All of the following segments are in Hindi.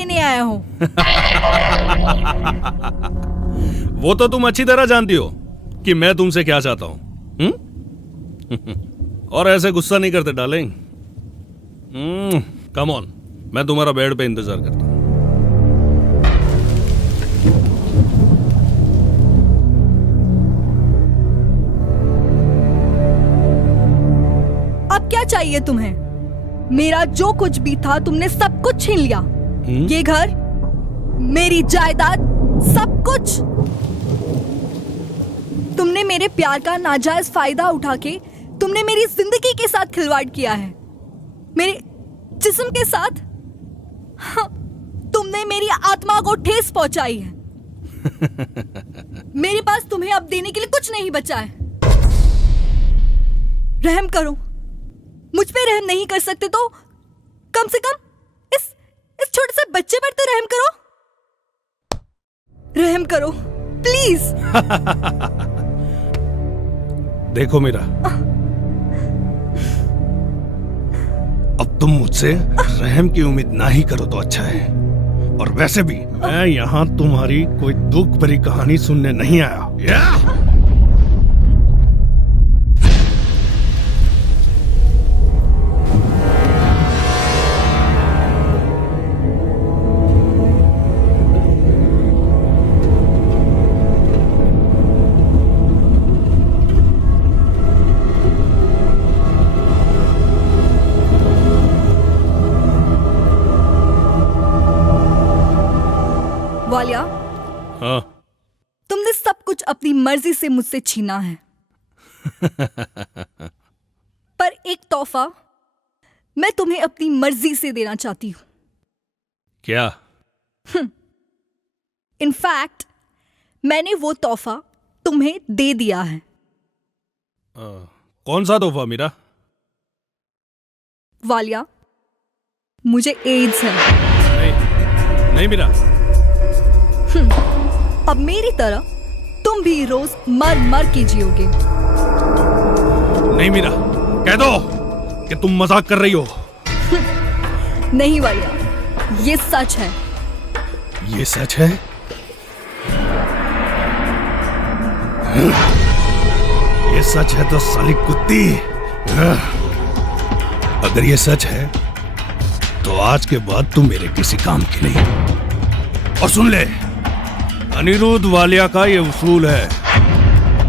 लेने आया हो? वो तो तुम अच्छी तरह जानती हो कि मैं तुमसे क्या चाहता हूं। और ऐसे गुस्सा नहीं करते डार्लिंग। कम ऑन, मैं तुम्हारा बेड पे इंतजार करता हूं। अब क्या चाहिए तुम्हें? मेरा जो कुछ भी था तुमने सब कुछ छीन लिया। ये घर, मेरी जायदाद, सब कुछ। तुमने मेरे प्यार का नाजायज फायदा उठा के तुमने मेरी जिंदगी के साथ खिलवाड़ किया है, मेरे जिस्म के साथ। हाँ, तुमने मेरी आत्मा को ठेस पहुंचाई है। मेरे पास तुम्हें अब देने के लिए कुछ नहीं बचा है। रहम करो, मुझ पे रहम नहीं कर सकते तो कम से कम इस छोटे से बच्चे पर तो रहम करो। रहम करो प्लीज। देखो मीरा, अब तुम मुझसे रहम की उम्मीद ना ही करो तो अच्छा है। और वैसे भी मैं यहाँ तुम्हारी कोई दुख भरी कहानी सुनने नहीं आया। वालिया, हाँ। तुमने सब कुछ अपनी मर्जी से मुझसे छीना है। पर एक तोहफा मैं तुम्हें अपनी मर्जी से देना चाहती हूं। क्या? इनफैक्ट मैंने वो तोहफा तुम्हें दे दिया है। कौन सा तोहफा मीरा? वालिया, मुझे एड्स है। नहीं, नहीं मीरा। अब मेरी तरह तुम भी रोज मर मर के जियोगे। नहीं मीरा, कह दो कि तुम मजाक कर रही हो। नहीं वालिया, ये सच है। ये सच है? ये सच है तो साली कुत्ती, अगर ये सच है तो आज के बाद तू मेरे किसी काम की नहीं। और सुन ले, अनिरुद्ध वालिया का ये उसूल है,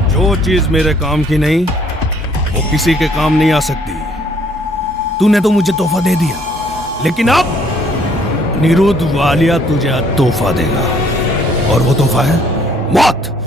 जो चीज मेरे काम की नहीं वो किसी के काम नहीं आ सकती। तूने तो मुझे तोहफा दे दिया, लेकिन अब अनिरुद्ध वालिया तुझे आज तोहफा देगा, और वो तोहफा है मौत।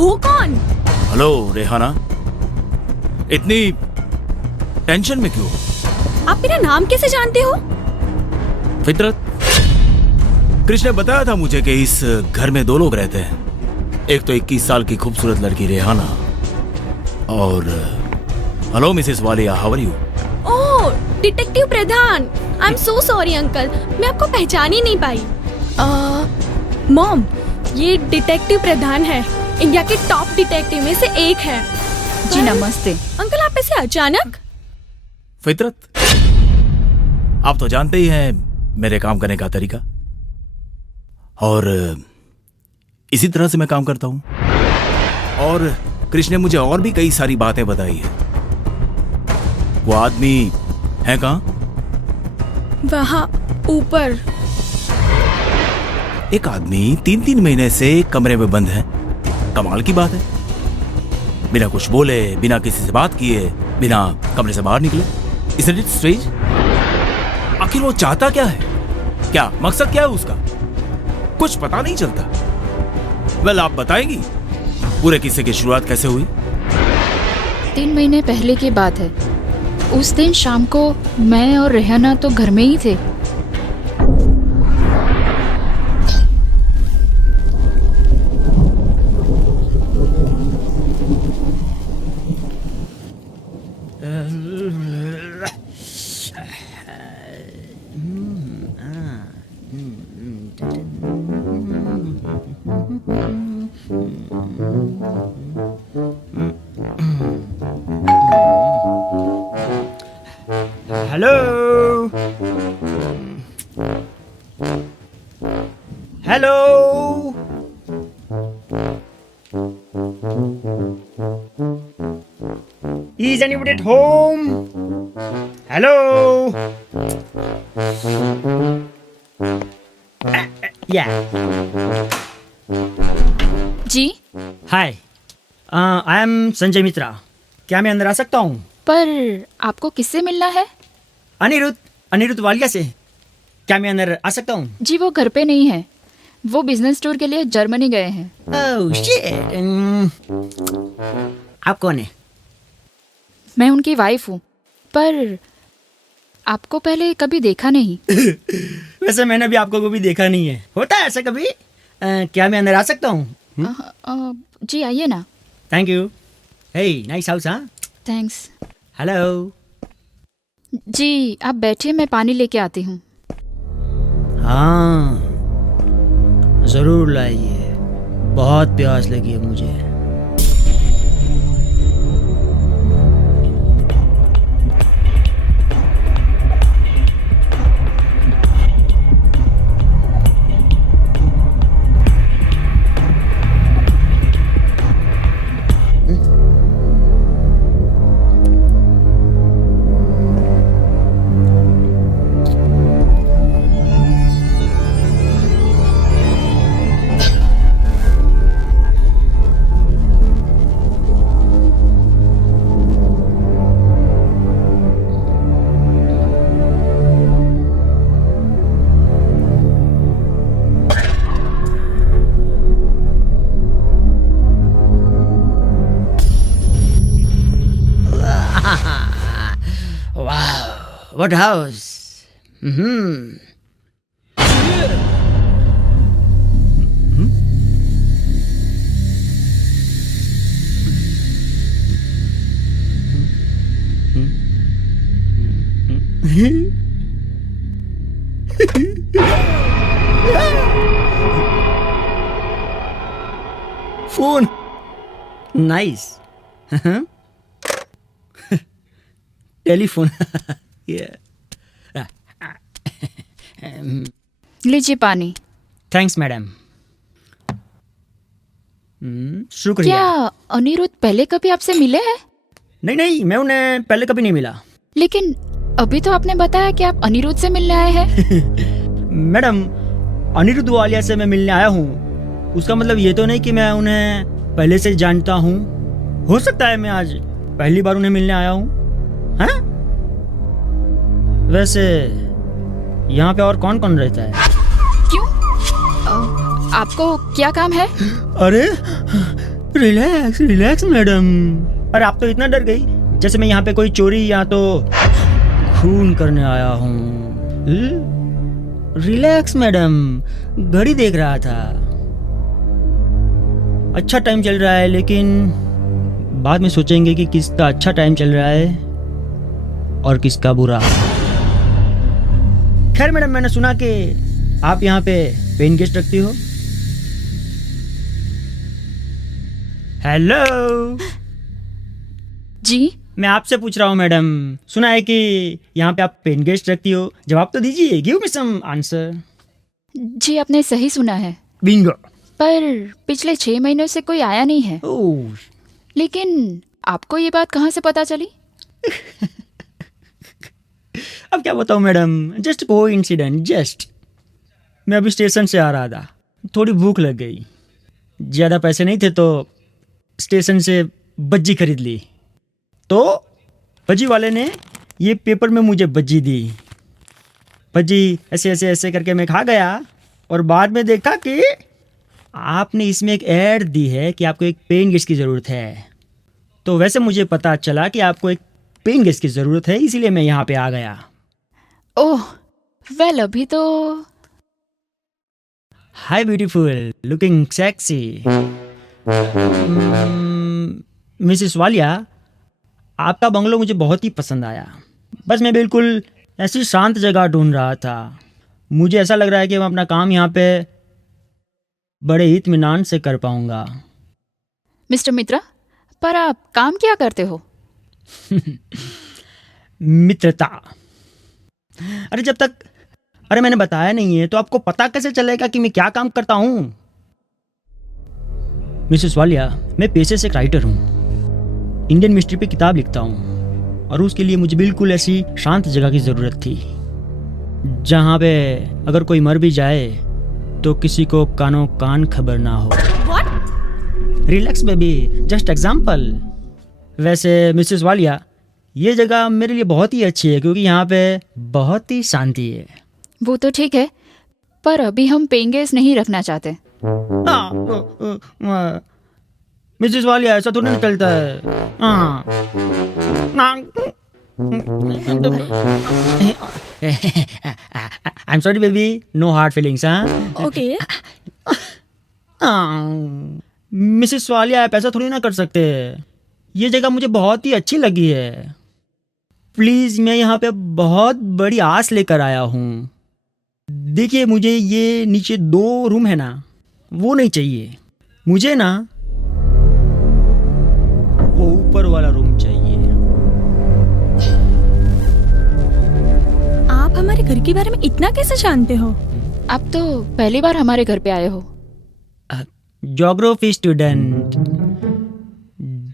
हो कौन? हेलो रेहाना, इतनी टेंशन में क्यों? आप मेरा नाम कैसे जानते हो? फितरत, कृष्ण ने बताया था मुझे कि इस घर में 2 लोग रहते हैं। एक तो 21 साल की खूबसूरत लड़की रेहाना और hello Mrs Walia, how are you? Oh, detective Pradhan. I am so sorry uncle, मैं आपको पहचान ही नहीं पाई। मॉम, ये डिटेक्टिव प्रधान है, इंडिया के टॉप डिटेक्टिव में से एक है। जी नमस्ते। अंकल, आप ऐसे अचानक? फितरत, आप तो जानते ही हैं मेरे काम करने का तरीका, और इसी तरह से मैं काम करता हूं। और कृष्ण ने मुझे और भी कई सारी बातें बताई है। वो आदमी है कहां? वहाँ ऊपर। एक आदमी 3-3 महीने से कमरे में बंद है। कमाल की बात है, बिना कुछ बोले, बिना किसी से बात किए, बिना कमरे से बाहर निकले। Isn't it strange? आखिर वो चाहता क्या है? क्या मकसद क्या है उसका? कुछ पता नहीं चलता। वेल, आप बताएंगी पूरे किस्से की शुरुआत कैसे हुई? 3 महीने पहले की बात है। उस दिन शाम को मैं और रेहाना तो घर में ही थे। Hello hello, is anybody at home? Hello, या जी, हाय, आई एम संजय मित्रा। क्या मैं अंदर आ सकता हूँ? पर आपको किससे मिलना है? अनिरुद्ध वालिया से। क्या मैं अंदर आ सकता हूँ? जी, वो घर पे नहीं है। वो बिजनेस टूर के लिए जर्मनी गए हैं। Oh shit. आप कौन है? मैं उनकी वाइफ हूँ, पर आपको पहले कभी देखा नहीं। वैसे मैंने भी आपको कभी देखा नहीं है। होता है ऐसा कभी? क्या मैं अंदर आ सकता हूँ? जी आइए ना। Thank you. Hey, nice house. हाँ, थैंक्स। हेलो। जी आप बैठिए, मैं पानी लेके आती हूँ। हाँ, जरूर लाइए, बहुत प्यास लगी है मुझे। What house? Phone. Nice. Telephone. Yeah. लीजिए पानी। Thanks madam. शुक्रिया। क्या अनिरुद्ध पहले कभी आपसे मिले हैं? नहीं, मैं उन्हें पहले कभी नहीं मिला। लेकिन अभी तो आपने बताया कि आप अनिरुद्ध से मिलने आए हैं। मैडम, अनिरुद्ध वालिया से मैं मिलने आया हूँ, उसका मतलब ये तो नहीं कि मैं उन्हें पहले से जानता हूँ। हो सकता है मैं आज पहली बार उन्हें मिलने आया हूँ। हाँ? वैसे यहाँ पे और कौन कौन रहता है? क्यों? आपको क्या काम है? अरे रिलैक्स रिलैक्स मैडम। अरे आप तो इतना डर गई जैसे मैं यहाँ पे कोई चोरी या तो खून करने आया हूँ। रिलैक्स मैडम, घड़ी देख रहा था। अच्छा टाइम चल रहा है, लेकिन बाद में सोचेंगे कि किसका अच्छा टाइम चल रहा है और किसका बुरा। खैर मैडम, मैंने सुना कि आप यहाँ पे पेन गेस्ट रखती हो। हेलो जी मैं आपसे पूछ रहा हूँ मैडम, सुना है कि यहाँ पे आप पेन गेस्ट रखती हो। जवाब तो दीजिए, गिव मी सम आंसर। जी आपने सही सुना है, बिंगो। पर पिछले 6 महीनों से कोई आया नहीं है। ओह, लेकिन आपको ये बात कहाँ से पता चली? अब क्या बताऊँ मैडम, जस्ट कोइंसिडेंट। जस्ट मैं अभी स्टेशन से आ रहा था, थोड़ी भूख लग गई। ज़्यादा पैसे नहीं थे तो स्टेशन से बज्जी खरीद ली। तो बज्जी वाले ने ये पेपर में मुझे बज्जी दी। बज्जी ऐसे ऐसे ऐसे करके मैं खा गया और बाद में देखा कि आपने इसमें एक ऐड दी है कि आपको एक पेन गेस्ट की ज़रूरत है। तो वैसे मुझे पता चला कि आपको एक पेन गेस्ट की ज़रूरत है, इसीलिए मैं यहाँ पे आ गया। ओह वेल, अभी तो हाय beautiful, looking sexy. Mrs Walia, आपका बंगलो मुझे बहुत ही पसंद आया। बस मैं बिल्कुल ऐसी शांत जगह ढूंढ रहा था। मुझे ऐसा लग रहा है कि मैं अपना काम यहाँ पे बड़े ही इत्मीनान से कर पाऊंगा। मिस्टर मित्रा, पर आप काम क्या करते हो? मित्रता। अरे मैंने बताया नहीं है तो आपको पता कैसे चलेगा कि मैं क्या काम करता हूँ? मिसेस वालिया, मैं पेशे से एक राइटर हूँ। इंडियन मिस्ट्री पे किताब लिखता हूँ और उसके लिए मुझे बिल्कुल ऐसी शांत जगह की ज़रूरत थी जहाँ पे अगर कोई मर भी जाए तो किसी को कानों कान खबर ना हो। Relax baby, just example. वैसे मिसेस वालिया, ये जगह मेरे लिए बहुत ही अच्छी है क्योंकि यहाँ पे बहुत ही शांति है। वो तो ठीक है, पर अभी हम पेइंग गेस्ट नहीं रखना चाहते। मिसेस वालिया, ऐसा थोड़ी नहीं चलता है। I am sorry baby, no hard feelings. Okay. Mrs Walia, आप ऐसा थोड़ी ना कर सकते। ये जगह मुझे बहुत ही अच्छी लगी है। प्लीज़, मैं यहाँ पे बहुत बड़ी आस लेकर आया हूँ। देखिए, मुझे ये नीचे 2 रूम है ना, वो नहीं चाहिए। मुझे ना वो ऊपर वाला रूम चाहिए। आप हमारे घर के बारे में इतना कैसे जानते हो? आप तो पहली बार हमारे घर पे आए हो। Geography student.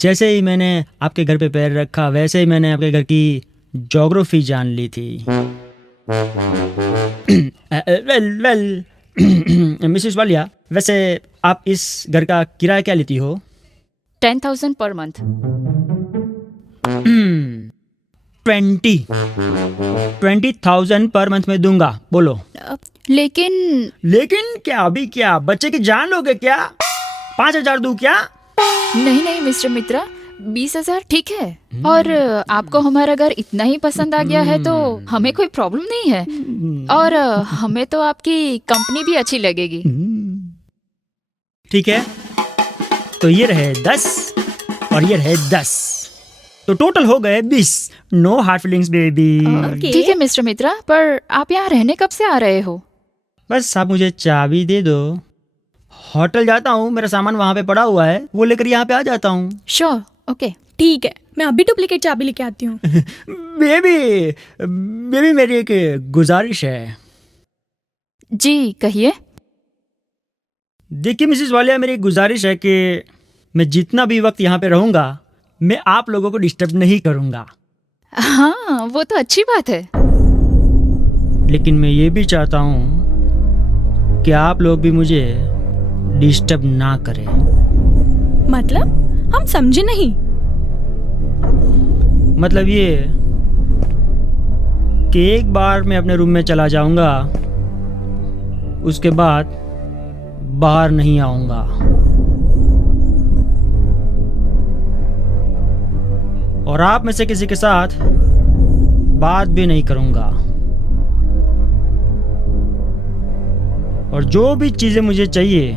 जैसे ही मैंने आपके घर पे पैर रखा वैसे ही मैंने आपके घर की ज्योग्राफी जान ली थी। वेल मिसेस वालिया, वैसे आप इस घर का किराया क्या लेती हो? 10,000 पर मंथ। 20,000 पर मंथ में दूंगा। बोलो। लेकिन क्या? अभी क्या बच्चे की जान लोगे क्या? 5,000 दूं क्या? नहीं मिस्टर मित्रा, 20,000 ठीक है। और आपको हमारा घर इतना ही पसंद आ गया है तो हमें कोई प्रॉब्लम नहीं है। और हमें तो आपकी कंपनी भी अच्छी लगेगी। ठीक है, तो ये रहे 10 और ये रहे 10, तो टोटल हो गए 20। No hard feelings baby. Okay. ठीक है मिस्टर मित्रा, पर आप यहाँ रहने कब से आ रहे हो? बस आप मुझे चाबी दे दो, होटल जाता हूँ, मेरा सामान वहाँ पे पड़ा हुआ है, वो लेकर यहाँ पे आ जाता हूँ। Sure, okay. ठीक है, मैं अभी डुप्लीकेट चाबी लेके आती हूँ। बेबी मेरी एक गुजारिश है। जी कहिए। देखिए मिसेस वालिया, मेरी एक गुजारिश है कि मैं जितना भी वक्त यहाँ पे रहूँगा मैं आप लोगों को डिस्टर्ब नहीं करूँगा। हाँ, वो तो अच्छी बात है। लेकिन मैं ये भी चाहता हूँ कि आप लोग भी मुझे डिस्टर्ब ना करें। मतलब? हम समझे नहीं। मतलब ये कि एक बार मैं अपने रूम में चला जाऊंगा, उसके बाद बाहर नहीं आऊंगा। और आप में से किसी के साथ बात भी नहीं करूंगा। और जो भी चीजें मुझे चाहिए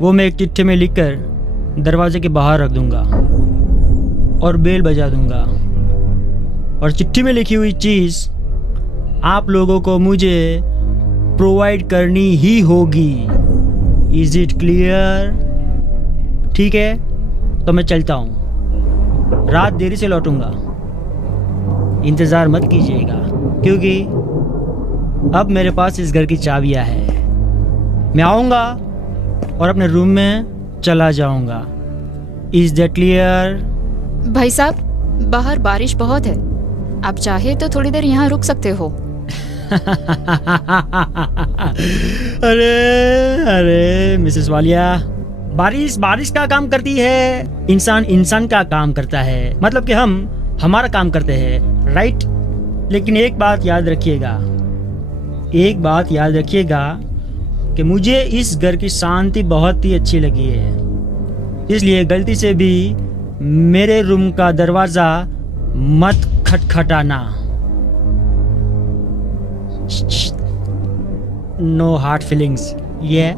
वो मैं एक चिट्ठी में लिखकर दरवाजे के बाहर रख दूंगा और बेल बजा दूंगा। और चिट्ठी में लिखी हुई चीज आप लोगों को मुझे प्रोवाइड करनी ही होगी। Is it clear? ठीक है, तो मैं चलता हूँ। रात देरी से लौटूंगा, इंतज़ार मत कीजिएगा, क्योंकि अब मेरे पास इस घर की चाबियाँ हैं। मैं आऊँगा और अपने रूम में चला जाऊँगा। Is that clear? भाई साहब, बाहर बारिश बहुत है, आप चाहे तो थोड़ी देर यहाँ रुक सकते हो। अरे अरे मिसेस वालिया, बारिश बारिश का काम करती है, इंसान इंसान का काम करता है। मतलब कि हम हमारा काम करते हैं, राइट? लेकिन एक बात याद रखिएगा कि मुझे इस घर की शांति बहुत ही अच्छी लगी है, इसलिए गलती से भी मेरे रूम का दरवाजा मत खटखटाना। नो हार्ड फीलिंग्स, ये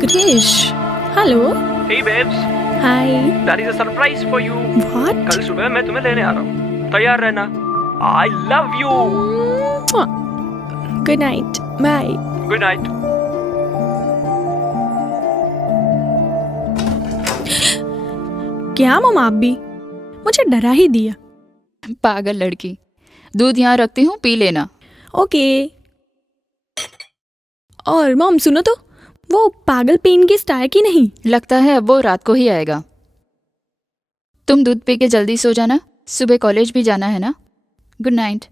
Krish, hello. Hey babes, hi. that is a surprise for you. What? कल सुबह मैं तुम्हें लेने आ रहा हूँ, तैयार रहना। I love you. Good night, bye. Good night. क्या मम, आप भी मुझे डरा ही दिया। पागल लड़की, दूध यहाँ रखती हूँ, पी लेना। ओके। और मॉम सुनो तो, वो पागल पेन गेस्ट आया कि नहीं? लगता है अब वो रात को ही आएगा। तुम दूध पी के जल्दी सो जाना, सुबह कॉलेज भी जाना है ना। Good night.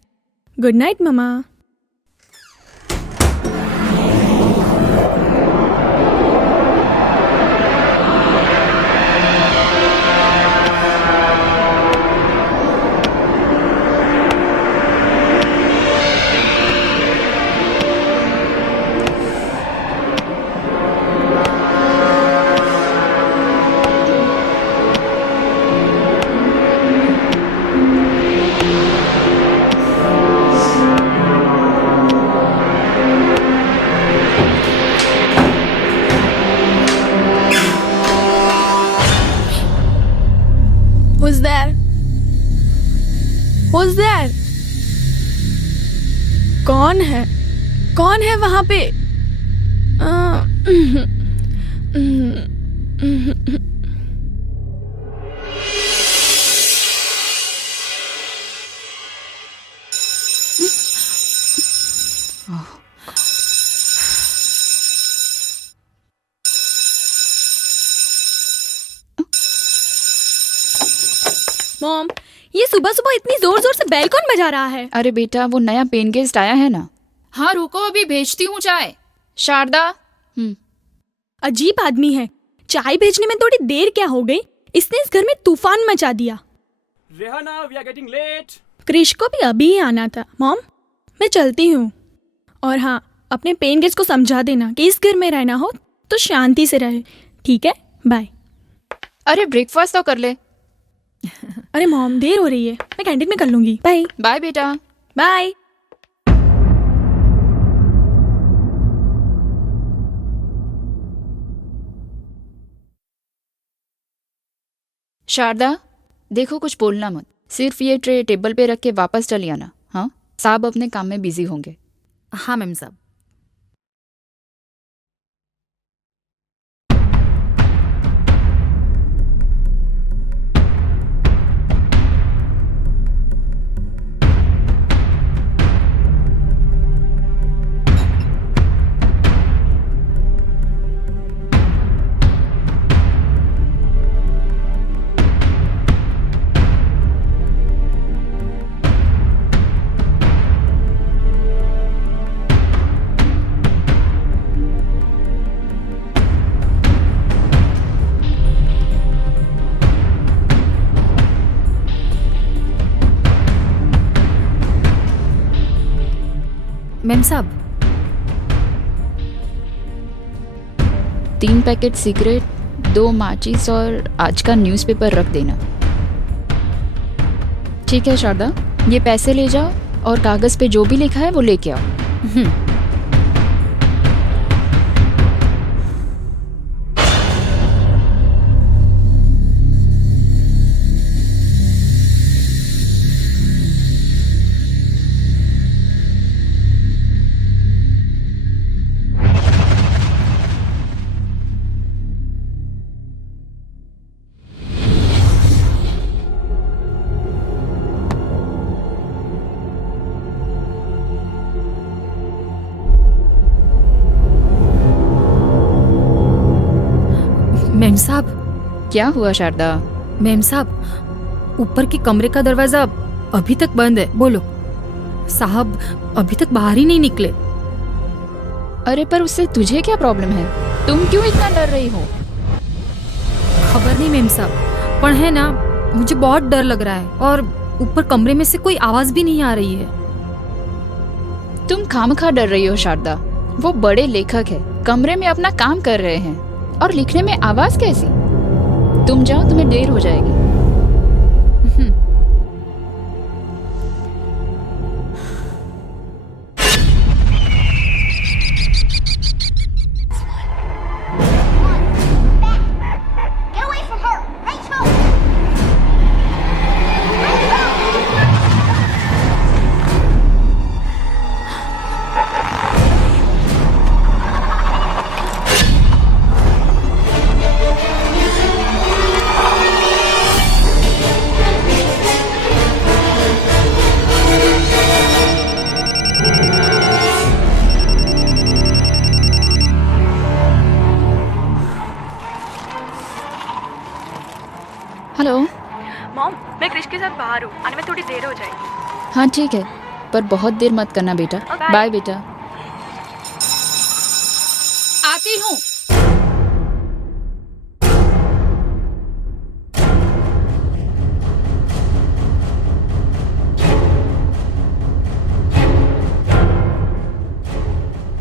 Good night mama. Who's there? Who's there? कौन है? कौन है वहां पे? मॉम, ये सुबह सुबह इतनी जोर जोर से बेल कौन बजा रहा है? अरे बेटा, वो नया पेन गेस्ट आया है ना। हाँ रुको, अभी भेजती हूँ चाय। शारदा। अजीब आदमी है, चाय भेजने में थोड़ी देर क्या हो गई, इसने इस घर में तूफान मचा दिया। Rihanna, we are getting late. Krrish को भी अभी ही आना था। मॉम, मैं चलती हूँ। और हाँ, अपने पेन गेस्ट को समझा देना कि इस घर में रहना हो तो शांति से रहे, ठीक है? बाय। अरे ब्रेकफास्ट तो कर ले। अरे मॉम, देर हो रही है, मैं कैंटीन में कर लूंगी। बाय। बाय बेटा। बाय। शारदा, देखो कुछ बोलना मत, सिर्फ ये ट्रे टेबल पे रख के वापस चली आना। हाँ, साहब अपने काम में बिजी होंगे। हाँ मैम साहब। मैम साहब 3 पैकेट सिगरेट, 2 माचिस और आज का न्यूज़पेपर रख देना। ठीक है शारदा, ये पैसे ले जाओ और कागज पे जो भी लिखा है वो लेके आओ। मैम साहब, क्या हुआ शारदा? मैम साहब, ऊपर के कमरे का दरवाजा अभी तक बंद है। बोलो, साहब अभी तक बाहर ही नहीं निकले। अरे पर उससे तुझे क्या प्रॉब्लम है? तुम क्यों इतना डर रही हो? खबर नहीं मैम साहब, पर है ना, मुझे बहुत डर लग रहा है और ऊपर कमरे में से कोई आवाज भी नहीं आ रही है। तुम खामखा डर रही हो शारदा। वो बड़े लेखक है, कमरे में अपना काम कर रहे हैं और लिखने में आवाज कैसी? तुम जाओ, तुम्हें देर हो जाएगी। Get away from her! Rachel! Hello. Mom, मैं क्रिश के साथ बाहर हूँ, आने में थोड़ी देर हो जाएगी। हाँ ठीक है, पर बहुत देर मत करना बेटा। बाय बेटा। आती हूँ।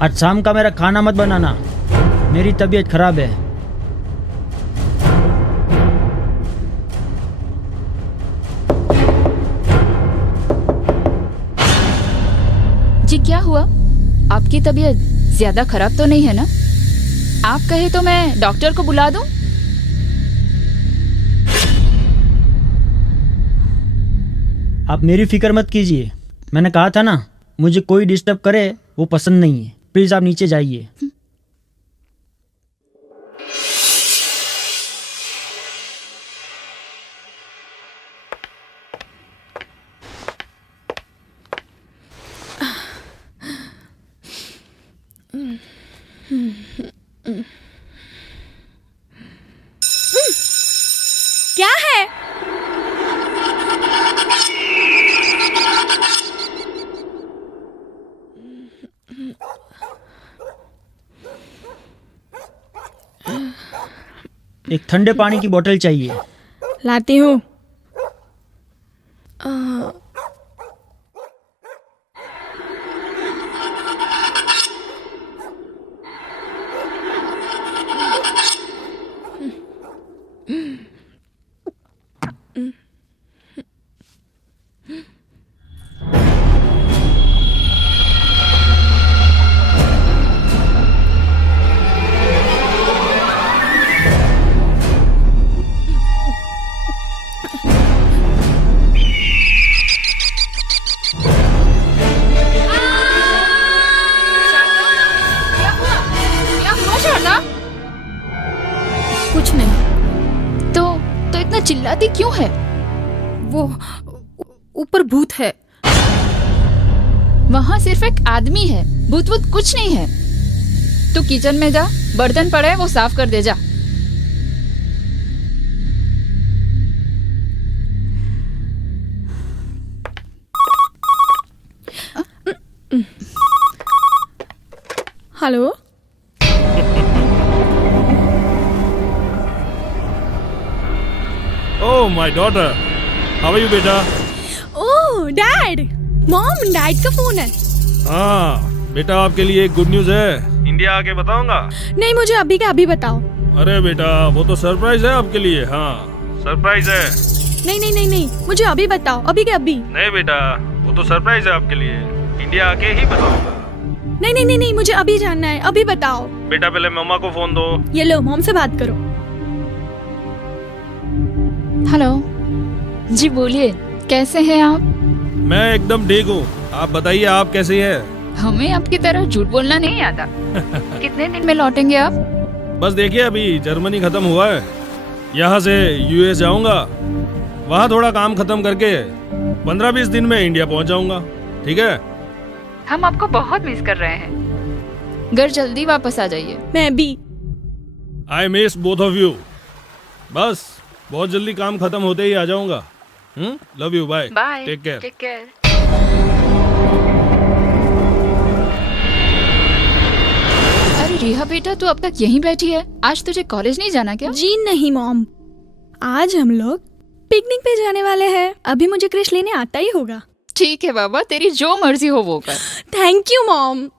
आज शाम का मेरा खाना मत बनाना, मेरी तबीयत खराब है। जी क्या हुआ? आपकी तबीयत ज्यादा खराब तो नहीं है ना? आप कहे तो मैं डॉक्टर को बुला दूं? आप मेरी फिक्र मत कीजिए, मैंने कहा था ना, मुझे कोई डिस्टर्ब करे वो पसंद नहीं है। प्लीज आप नीचे जाइए। क्या है? एक ठंडे पानी की बोतल चाहिए। लाती हूँ। कुछ नहीं। तो इतना चिल्लाती क्यों है? वो ऊपर भूत है। वहाँ सिर्फ एक आदमी है, भूत वूत कुछ नहीं है। तू किचन में जा, बर्तन पड़े हैं वो साफ कर दे जा। Hello. Oh, my daughter. How are you, बेटा? ओह डैड, मॉम, डैड का फोन है। हाँ बेटा, आपके लिए एक गुड न्यूज है। इंडिया आके बताऊंगा। नहीं, मुझे अभी के अभी बताओ। अरे बेटा, वो तो सरप्राइज है आपके लिए। हाँ सरप्राइज है। नहीं नहीं नहीं नहीं, मुझे अभी बताओ, अभी के अभी। नहीं बेटा, वो तो सरप्राइज है आपके लिए। इंडिया आके ही बताऊंगा। नहीं नहीं नहीं नहीं, मुझे अभी जानना है, अभी बताओ। बेटा पहले मम्मा को फोन दो। ये लो, मॉम से बात करो। हेलो जी, बोलिए कैसे हैं आप? मैं एकदम ठीक हूँ। आप बताइए, आप कैसे हैं? हमें आपकी तरह झूठ बोलना नहीं आता। कितने दिन में लौटेंगे आप? बस देखिए, अभी जर्मनी खत्म हुआ है, यहाँ से यूएस जाऊंगा, वहाँ थोड़ा काम खत्म करके 15-20 दिन में इंडिया पहुँच जाऊंगा। ठीक है? हम आपको बहुत मिस कर रहे हैं। घर जल्दी वापस आ जाइए। मैं भी। I miss both of you. बस बहुत जल्दी काम खत्म होते ही आ जाऊंगा। Love you, bye bye, take care. Take care. अरे रिहा बेटा, तू अब तक यहीं बैठी है? आज तुझे कॉलेज नहीं जाना क्या? जी नहीं मॉम, आज हम लोग पिकनिक पे जाने वाले हैं। अभी मुझे क्रिश लेने आता ही होगा। ठीक है बाबा, तेरी जो मर्जी हो वो कर। Thank you mom.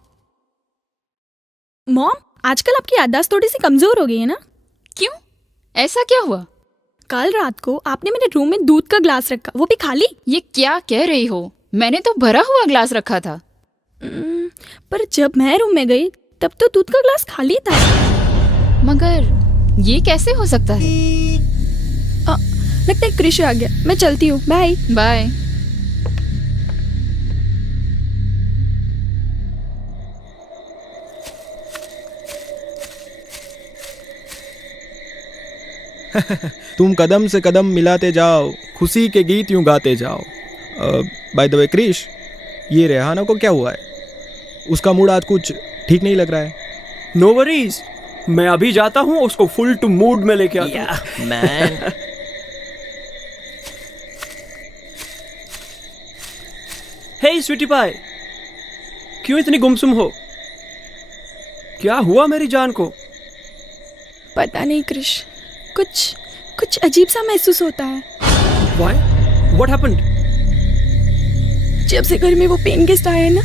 मॉम, आजकल आपकी याददाश्त थोड़ी सी कमजोर हो गई है ना? क्यों, ऐसा क्या हुआ? कल रात को आपने मेरे रूम में दूध का ग्लास रखा, वो भी खाली। ये क्या कह रही हो? मैंने तो भरा हुआ ग्लास रखा था। पर जब मैं रूम में गई तब तो दूध का ग्लास खाली था। मगर ये कैसे हो सकता है? लगता है क्रिश आ गया। मैं चलती हूँ, बाय बाय। तुम कदम से कदम मिलाते जाओ, खुशी के गीत यूं गाते जाओ। बाय द वे क्रिश, ये रेहाना को क्या हुआ है? उसका मूड आज कुछ ठीक नहीं लग रहा है। नो वरीज, मैं अभी जाता हूँ, उसको फुल टू मूड में लेके आता हूँ। मैन हे स्वीटी पाई, क्यों इतनी गुमसुम हो? क्या हुआ मेरी जान को? पता नहीं क्रिश, कुछ अजीब सा महसूस होता है। Why? What happened? जब से घर में वो पेन गेस्ट आए हैं ना,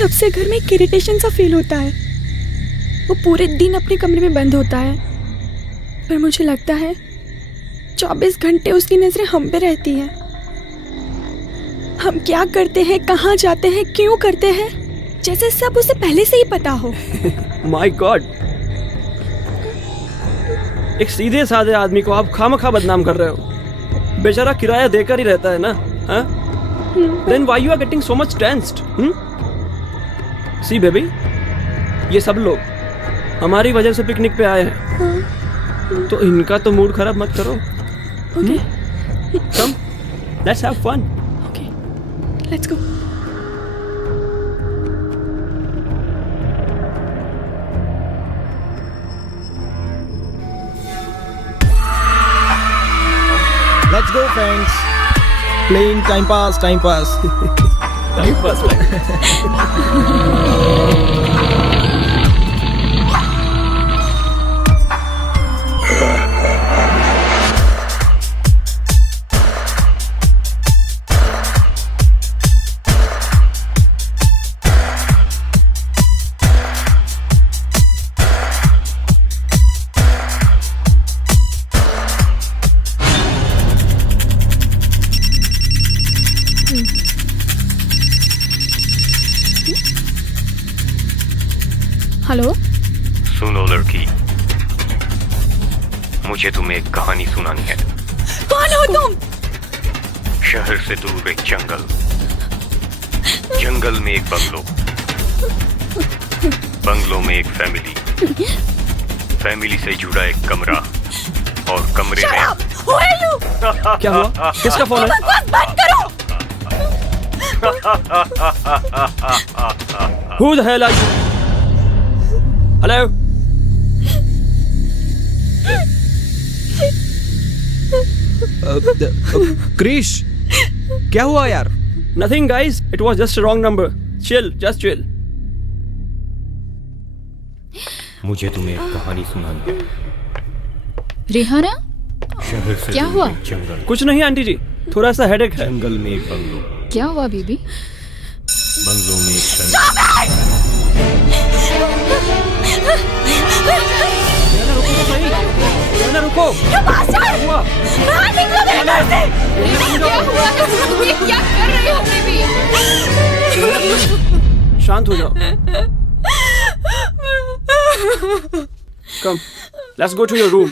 तब से घर में एक इरिटेशन सा फील होता है। वो पूरे दिन अपने कमरे में बंद होता है, पर मुझे लगता है 24 घंटे उसकी नजरें हम पे रहती है। हम क्या करते हैं, कहाँ जाते हैं, क्यों करते हैं, जैसे सब उसे पहले से ही पता हो। My God! एक सीधे साधे आदमी को आप खामखा बदनाम कर रहे हो। बेचारा किराया देकर ही रहता है ना, हाँ? Then why you are getting so much tensed? See baby, ये सब लोग हमारी वजह से पिकनिक पे आए हैं, तो इनका तो मूड खराब मत करो। Come, let's have fun. Okay, let's go. Let's go friends, playing time pass. Time pass, hello, सुनो लड़की, मुझे तुम्हें एक कहानी सुनानी है। कौन हो तुम? शहर से दूर एक जंगल, जंगल में एक बंगलो, बंगलो में एक फैमिली, फैमिली से जुड़ा एक कमरा, और कमरे में Who are you? क्या हुआ? किसका फोन है? बकवास बंद करो। Who the hell are you? Hello? Krrish, क्या हुआ यार? Nothing guys, it was just a wrong number. Chill, just chill. मुझे तुम्हें एक कहानी सुनानी है। रिहाना, शहर से क्या दूर हुआ? एक जंगल, कुछ नहीं आंटी जी, थोड़ा सा हेडेक है। जंगल में एक बंगलो, क्या हुआ बीबी? बंगलो में एक रिहाना रुको तो सही। हुआ? क्या हुआ है? ये क्या कर रहे हो बेबी? शांत हो जाओ। Come, let's go to your room.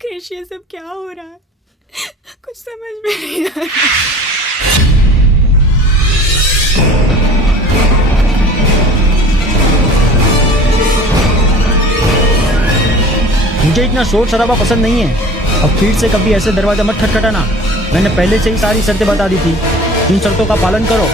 Krish, ये सब क्या हो रहा है? कुछ समझ में नहीं आ रहा। मुझे इतना शोर शराबा पसंद नहीं है। अब फिर से कभी ऐसे दरवाजा मत खटखटाना। मैंने पहले से ही सारी शर्तें बता दी थी। इन शर्तों का पालन करो।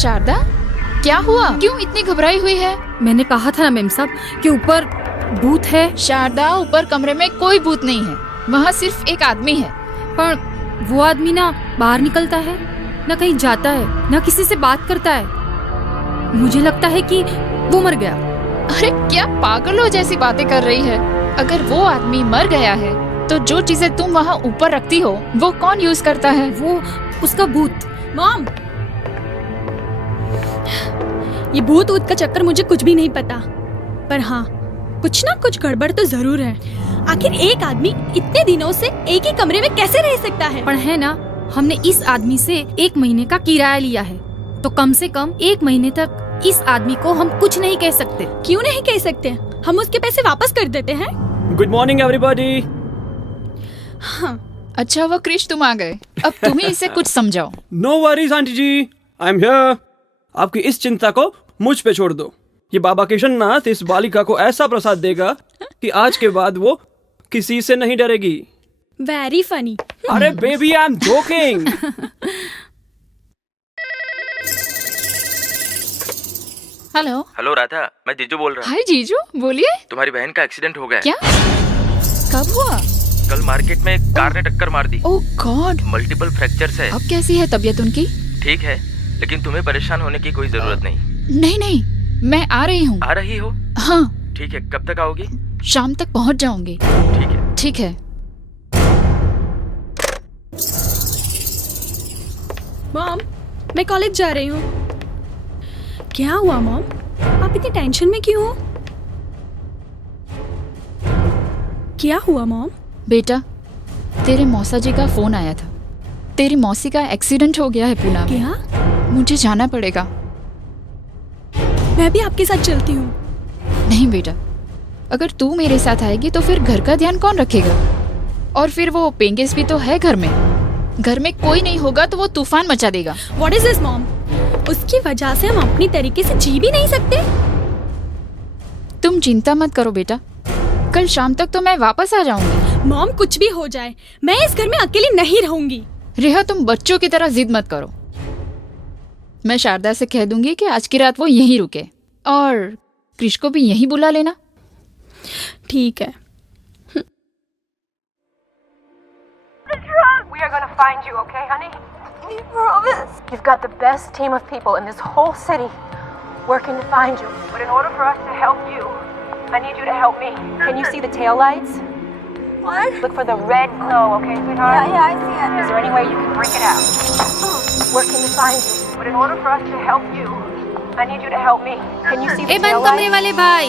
शारदा, क्या हुआ? क्यों इतनी घबराई हुई है? मैंने कहा था ना मेम साहब कि ऊपर भूत है। शारदा, ऊपर कमरे में कोई भूत नहीं है। वहाँ सिर्फ एक आदमी है। पर वो आदमी ना बाहर निकलता है, ना कहीं जाता है, ना किसी से बात करता है। मुझे लगता है कि वो मर गया। अरे क्या पागलों जैसी बातें कर रही है? अगर वो आदमी मर गया है तो जो चीजें तुम वहाँ ऊपर रखती हो वो कौन यूज करता है? वो उसका भूत। मॉम, ये भूत ऊत का चक्कर मुझे कुछ भी नहीं पता, पर हाँ, कुछ ना कुछ गड़बड़ तो जरूर है। आखिर एक आदमी इतने दिनों से एक ही कमरे में कैसे रह सकता है? पर है ना, हमने इस आदमी से 1 महीने का किराया लिया है, तो कम से कम 1 महीने तक इस आदमी को हम कुछ नहीं कह सकते। क्यों नहीं कह सकते? हम उसके पैसे वापस कर देते हैं। Good morning everybody. हाँ। अच्छा वो क्रिश, तुम आ गए। अब तुम ही इसे कुछ समझाओ। No worries auntie ji, I am here. आपकी इस चिंता को मुझ पे छोड़ दो। ये बाबा केशवनाथ इस बालिका को ऐसा प्रसाद देगा कि आज के बाद वो किसी से नहीं डरेगी। Very funny. अरे baby, I am joking. Hello. Hello Radha, मैं जीजू बोल रहा हूँ। हाय जीजू, बोलिए। तुम्हारी बहन का एक्सीडेंट हो गया। क्या? कब हुआ? कल मार्केट में एक कार ने टक्कर मार दी। ओह गॉड। मल्टीपल फ्रैक्चर्स है। अब कैसी है तबीयत उनकी? ठीक है, लेकिन तुम्हें परेशान होने की कोई जरूरत नहीं। नहीं नहीं, मैं आ रही हूँ। आ रही हो? हाँ। ठीक है, कब तक आओगी? शाम तक पहुँच जाऊंगी। ठीक है। ठीक है। मॉम, मैं कॉलेज जा रही हूँ। क्या हुआ मॉम? आप इतनी टेंशन में क्यों हो? क्या हुआ मॉम? बेटा, तेरे मौसा जी का फोन आया था। तेरी मौसी का एक्सीडेंट हो गया है पुणे में। क्या? मुझे जाना पड़ेगा। मैं भी आपके साथ चलती हूँ। नहीं बेटा, अगर तू मेरे साथ आएगी तो फिर घर का ध्यान कौन रखेगा? और फिर वो पेंगेस भी तो है घर में। घर में कोई नहीं होगा तो वो तूफान मचा देगा। What is this mom? उसकी वजह से हम अपनी तरीके से जी भी नहीं सकते। तुम चिंता मत करो बेटा, कल शाम तक तो मैं वापस आ जाऊंगी। मॉम, कुछ भी हो जाए, मैं इस घर में अकेली नहीं रहूंगी। रेहा, तुम बच्चों की तरह जिद मत करो। मैं शारदा से कह दूंगी कि आज की रात वो यहीं रुके, और क्रिश को भी यहीं बुला लेना। ठीक है। We are gonna find you, okay, honey? We promise. You've got the best team of people in this whole city working to find you. But in order for us to help you, I need you to help me. Can you see the tail lights? What? Look for the red glow, okay, sweetheart? Yeah, I see it. Is there any way you can break it out? Working to find you. But in order for us to help you, I need you to help me. Can you see the ए बंद tail कमरे lights? वाले भाई,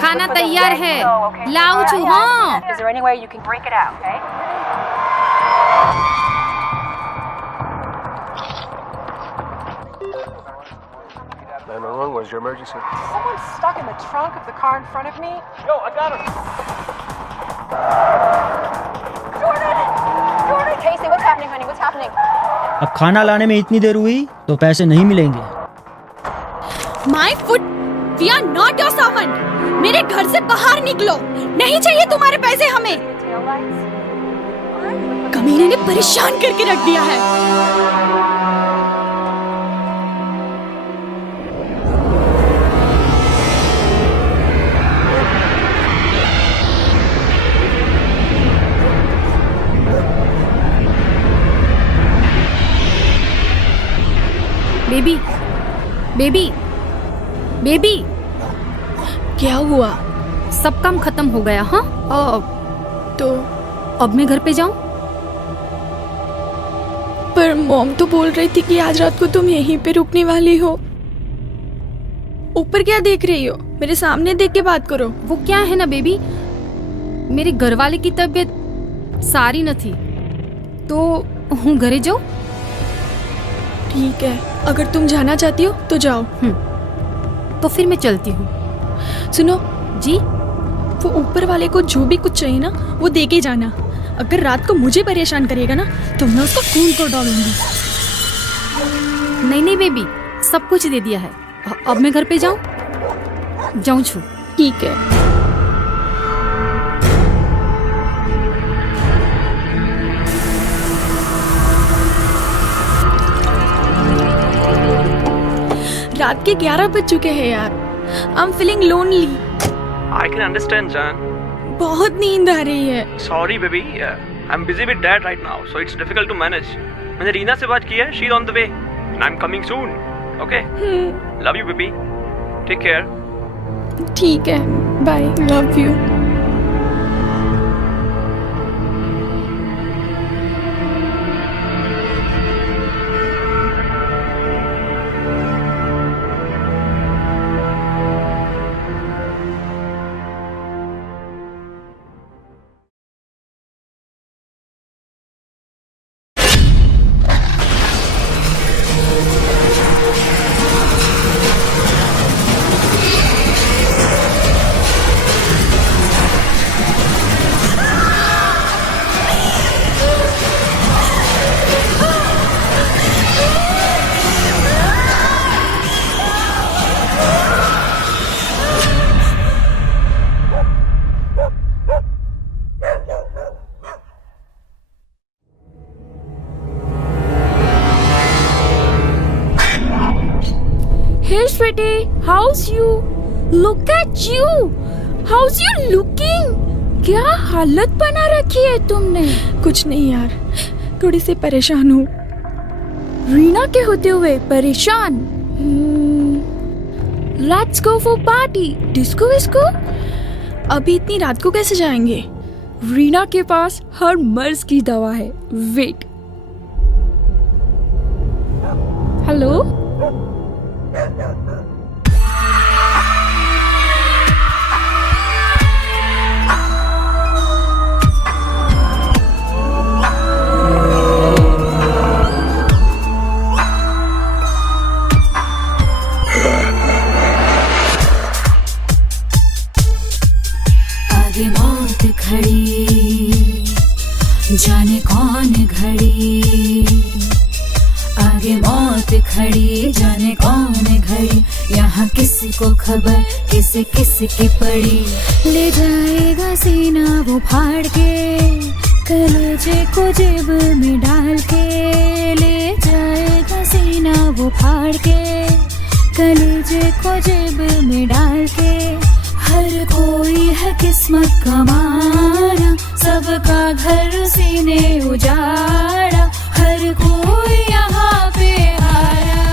खाना Look for the तैयार red है। glow, okay, लाओ sweetheart? चूहा। Yeah, I see it. Is there any way you can break it out, okay? 911, what is your emergency? Someone's stuck in the trunk of the car in front of me. Yo, I got him! Jordan! Jordan! Casey, what's happening? happening? अब खाना लाने में इतनी देर हुई तो पैसे नहीं मिलेंगे। My foot, we are not your servant. मेरे घर से बाहर निकलो, नहीं चाहिए तुम्हारे पैसे हमें। कमीने ने परेशान करके रख दिया है। बेबी, बेबी, बेबी, क्या हुआ? सब काम खत्म हो गया? हाँ, तो अब मैं घर पे जाऊं? पर मॉम तो बोल रही थी कि आज रात को तुम यहीं पे रुकने वाली हो। ऊपर क्या देख रही हो? मेरे सामने देख के बात करो। वो क्या है ना बेबी, मेरे घर वाले की तबीयत सारी न थी, तो हूँ घरे जाऊं। ठीक है, अगर तुम जाना चाहती हो तो जाओ। तो फिर मैं चलती हूँ। सुनो जी, वो ऊपर वाले को जो भी कुछ चाहिए ना वो दे के जाना। अगर रात को मुझे परेशान करेगा ना तो मैं उसका खून तोड़ डालूंगी। नहीं नहीं बेबी, सब कुछ दे दिया है। अब मैं घर पे जाऊं? जाऊं छू। ठीक है। रात के 11 बज चुके हैं यार। I am feeling lonely. I can understand, Jan. बहुत नींद आ रही है। Sorry, baby. I'm busy with dad right now, so it's difficult to manage. मैंने रीना से बात की है. She's on the way, and I'm coming soon. Okay? Love you, baby. Take care. ठीक है, bye. Love you. Hey sweetie, how's you? Look at you. How's you looking? क्या हालत बना रखी है तुमने? कुछ नहीं यार, थोड़ी सी परेशान हूँ। रीना के होते हुए परेशान? Let's go for party. Disco visco? अभी इतनी रात को कैसे जाएंगे? रीना के पास हर मर्ज की दवा है। वेट। हेलो? आगे मौत खड़ी, जाने कौन घड़ी। आगे मौत खड़ी, जाने कौन घड़ी। यहाँ किसी को खबर किसी किसी की पड़ी। ले जाएगा सीना वो फाड़ के, कलेजे को जेब में डाल के। ले जाएगा सीना वो फाड़ के, कलेजे को जेब में डाल के। हर कोई है किस्मत का मारा, सबका घर उसी ने उजाड़ा। हर कोई यहाँ पे हारा।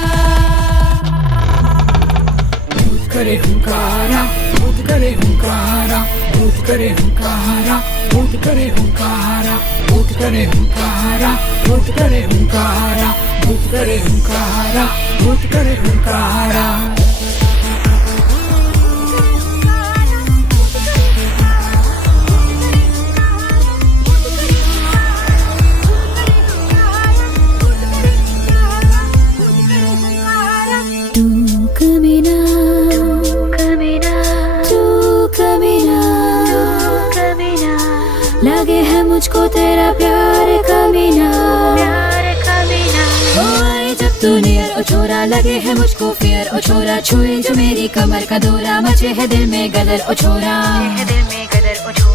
भूत करे हुंकारा, भूत करे हुंकारा, भूत करे हुंकारा, भूत करे हुंकारा, भूत करे हुंकारा, भूत करे हुंकारा, भूत करे हुंकारा, भूत करे हुंकारा। लगे है मुझको तेरा प्यार कमीना, प्यार ओ छोरा लगे है मुझको फियर, ओ छोरा छुए जो मेरी कमर का दौरा, मचे है दिल में गदर, ओ छोरा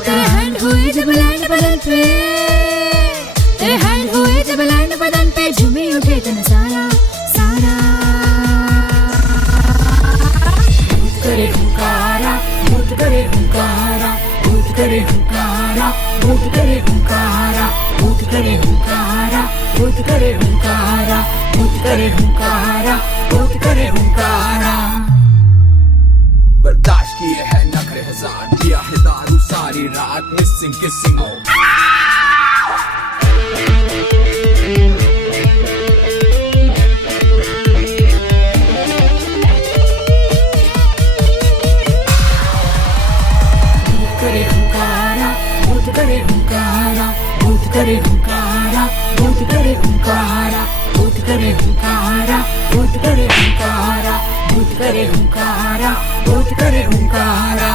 तेरे हैंड हुए जब लैंड बदन पे, तेरे हैंड हुए जब लैंड बदन पे, झूमी उठे तन सारा सारा। भूत करे हुंकारा, भूत करे हुंकारा, भूत करे हुंकारा, भूत करे हुंकारा, भूत करे हुंकारा, भूत करे हुंकारा, भूत करे हुंकारा, भूत करे हुंकारा। बर्दाश्त किए है नखरे हजार, पिया है दारू सारी रात, मिसिंग किसिंग हो। करे हुंकारा, भूत करे हुंकारा, भूत करे हुंकारा, भूत करे हुंकारा, भूत करे हुंकारा, भूत करे हुंकारा, भूत करे हुंकारा, भूत करे हुंकारा।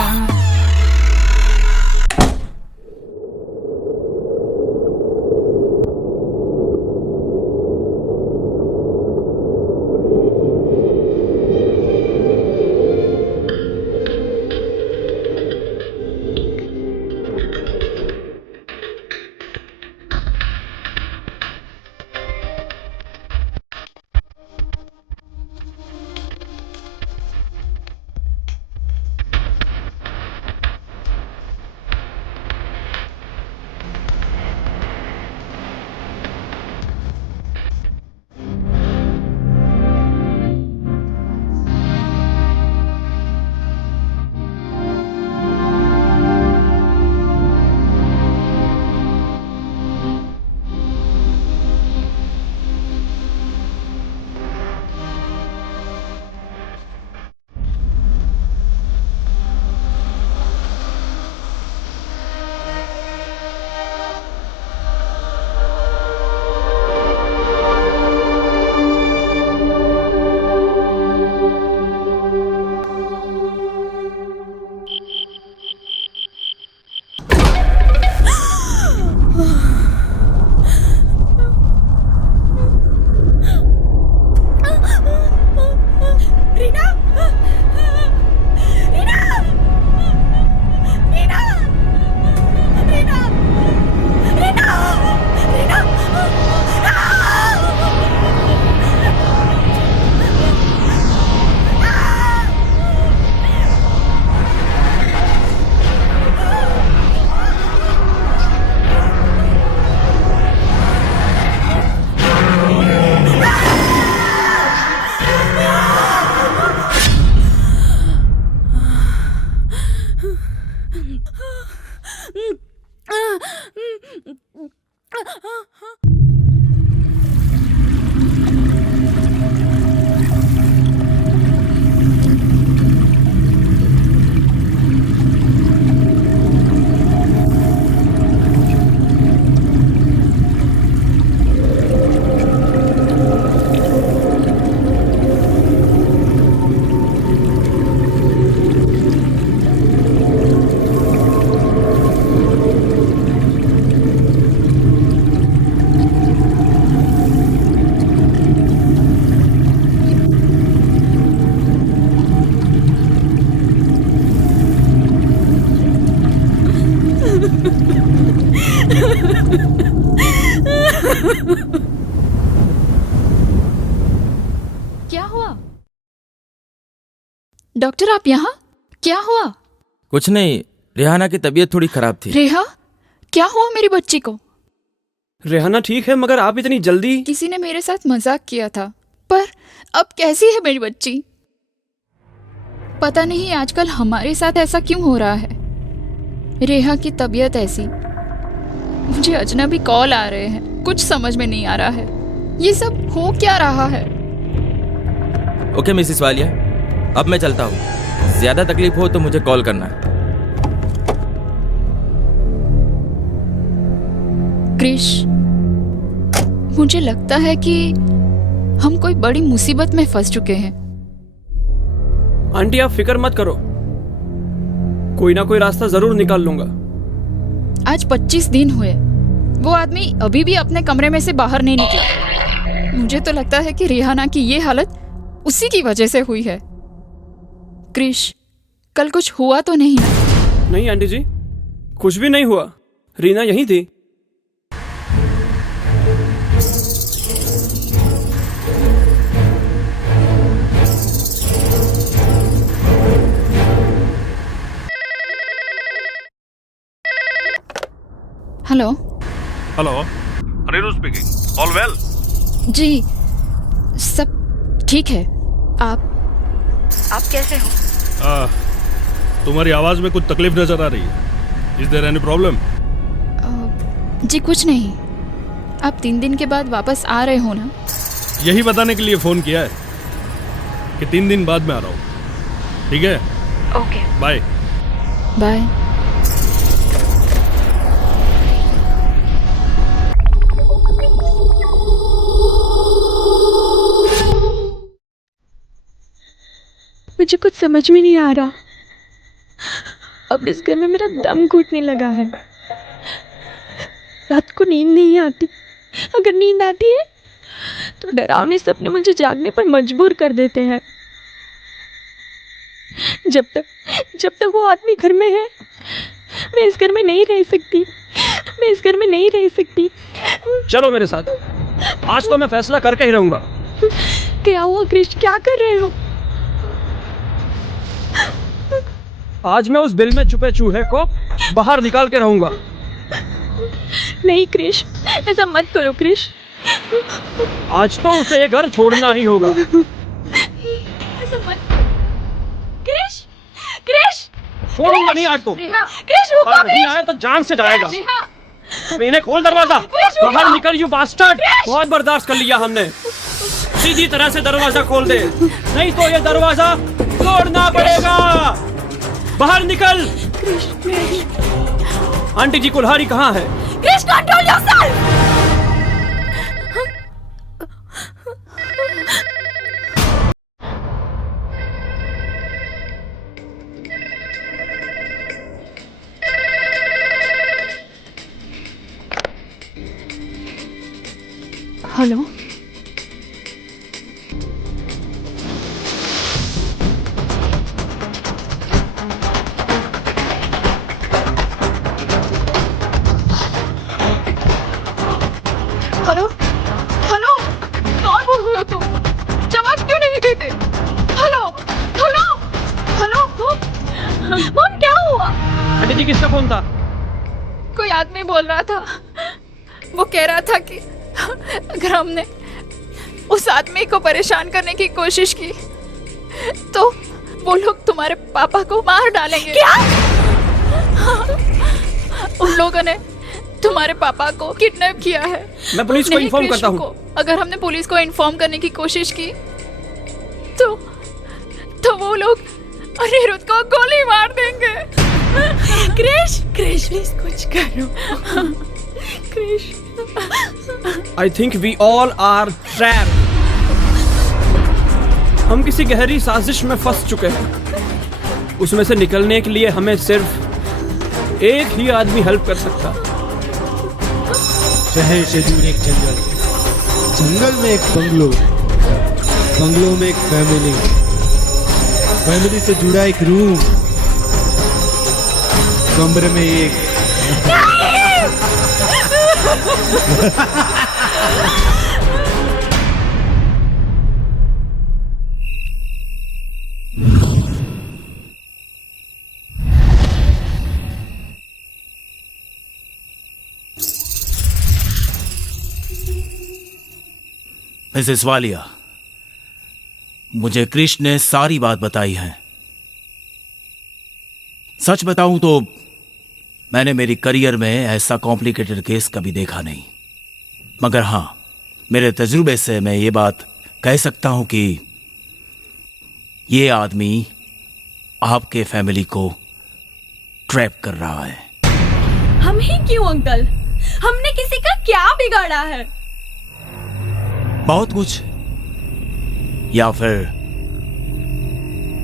क्या हुआ डॉक्टर, आप यहाँ? क्या हुआ? कुछ नहीं, रेहाना की तबीयत थोड़ी खराब थी। रेहा, क्या हुआ मेरी बच्ची को? रेहाना ठीक है, मगर आप इतनी जल्दी। किसी ने मेरे साथ मजाक किया था, पर अब कैसी है मेरी बच्ची? पता नहीं आजकल हमारे साथ ऐसा क्यों हो रहा है। रेहा की तबीयत ऐसी, मुझे अजनबी कॉल आ रहे हैं, कुछ समझ में नहीं आ रहा है। ये सब हो क्या रहा है? ओके मिसेस वालिया, अब मैं चलता हूँ। ज्यादा तकलीफ हो तो मुझे कॉल करना। क्रिश, मुझे लगता है कि हम कोई बड़ी मुसीबत में फंस चुके हैं। आंटी आप फिक्र मत करो, कोई ना कोई रास्ता जरूर निकाल लूंगा। आज 25 दिन हुए, वो आदमी अभी भी अपने कमरे में से बाहर नहीं निकला। मुझे तो लगता है कि रिहाना की ये हालत उसी की वजह से हुई है। क्रिश, कल कुछ हुआ तो नहीं ना? नहीं आंटी जी, कुछ भी नहीं हुआ। रीना यहीं थी। Hello. Hello, Aniruddh speaking. All well? जी, सब ठीक है। आप कैसे हो? तुम्हारी आवाज में कुछ तकलीफ नजर आ रही है। Is there any problem? जी कुछ नहीं। आप 3 दिन के बाद वापस आ रहे हो ना? यही बताने के लिए फोन किया है कि 3 दिन बाद में आ रहा हूँ। ठीक है? Okay, bye. बाय। मुझे कुछ समझ में नहीं आ रहा। अब इस घर में मेरा दम घुटने लगा है। रात को नींद नहीं आती। अगर नींद आती है तो डरावने सपने मुझे जागने पर मजबूर कर देते हैं। जब तक वो आदमी घर में है, मैं इस घर में नहीं रह सकती। मैं इस घर में नहीं रह सकती। चलो मेरे साथ। आज तो मैं फैसला करके ही रहूंगा। क्या हुआ क्रिश, क्या कर रहे हो? आज मैं उस बिल में छुपे चूहे को बाहर निकाल के रहूंगा। नहीं क्रिश, ऐसा मत करो क्रिश। आज तो उसे ये घर छोड़ना ही होगा। ऐसा मत। क्रिश, क्रिश, छोड़ूंगा नहीं आज तो। क्रिश रुको। अगर नहीं आया तो जान से जाएगा। इन्हें खोल दरवाजा। बाहर निकल यू बास्टर्ड। बहुत बर्दाश्त कर लिया हमने। सीधी तरह से दरवाजा खोल दे, नहीं तो ये दरवाजा तोड़ना पड़ेगा। बाहर निकल। आंटी जी कुल्हाड़ी कहाँ है? Krish, control yourself. Hello. Hello, hello, कौन बोल रहे हो तुम? जवाब क्यों नहीं देते? हेलो, हेलो, हेलो, मॉम क्या हुआ? आंटी जी किसका फोन था? कोई आदमी बोल रहा था। वो कह रहा था कि अगर हमने उस आदमी को परेशान करने की कोशिश की तो वो लोग तुम्हारे पापा को मार डालेंगे। क्या? उन लोगों ने तुम्हारे पापा को किडनैप किया है। मैं पुलिस को इन्फॉर्म करता हूँ। अगर हमने पुलिस को इन्फॉर्म करने की कोशिश की तो वो लोग अनिरुद्ध को गोली मार देंगे। क्रिश, क्रिश प्लीज कुछ करो। Krrish. I think we all are trapped. हम किसी गहरी साजिश में फंस चुके हैं। उसमें से निकलने के लिए हमें सिर्फ एक ही आदमी हेल्प कर सकता। शहर से दूर एक जंगल, जंगल में एक बंगलो, बंगलो में एक फैमिली, फैमिली से जुड़ा एक रूम, कमरे में एक मिसेस वालिया, मुझे क्रिश ने सारी बात बताई है। सच बताऊं तो मैंने मेरी करियर में ऐसा कॉम्प्लिकेटेड केस कभी देखा नहीं, मगर हां, मेरे तजुर्बे से मैं ये बात कह सकता हूं कि ये आदमी आपके फैमिली को ट्रैप कर रहा है। हम ही क्यों अंकल? हमने किसी का क्या बिगाड़ा है? बहुत कुछ, या फिर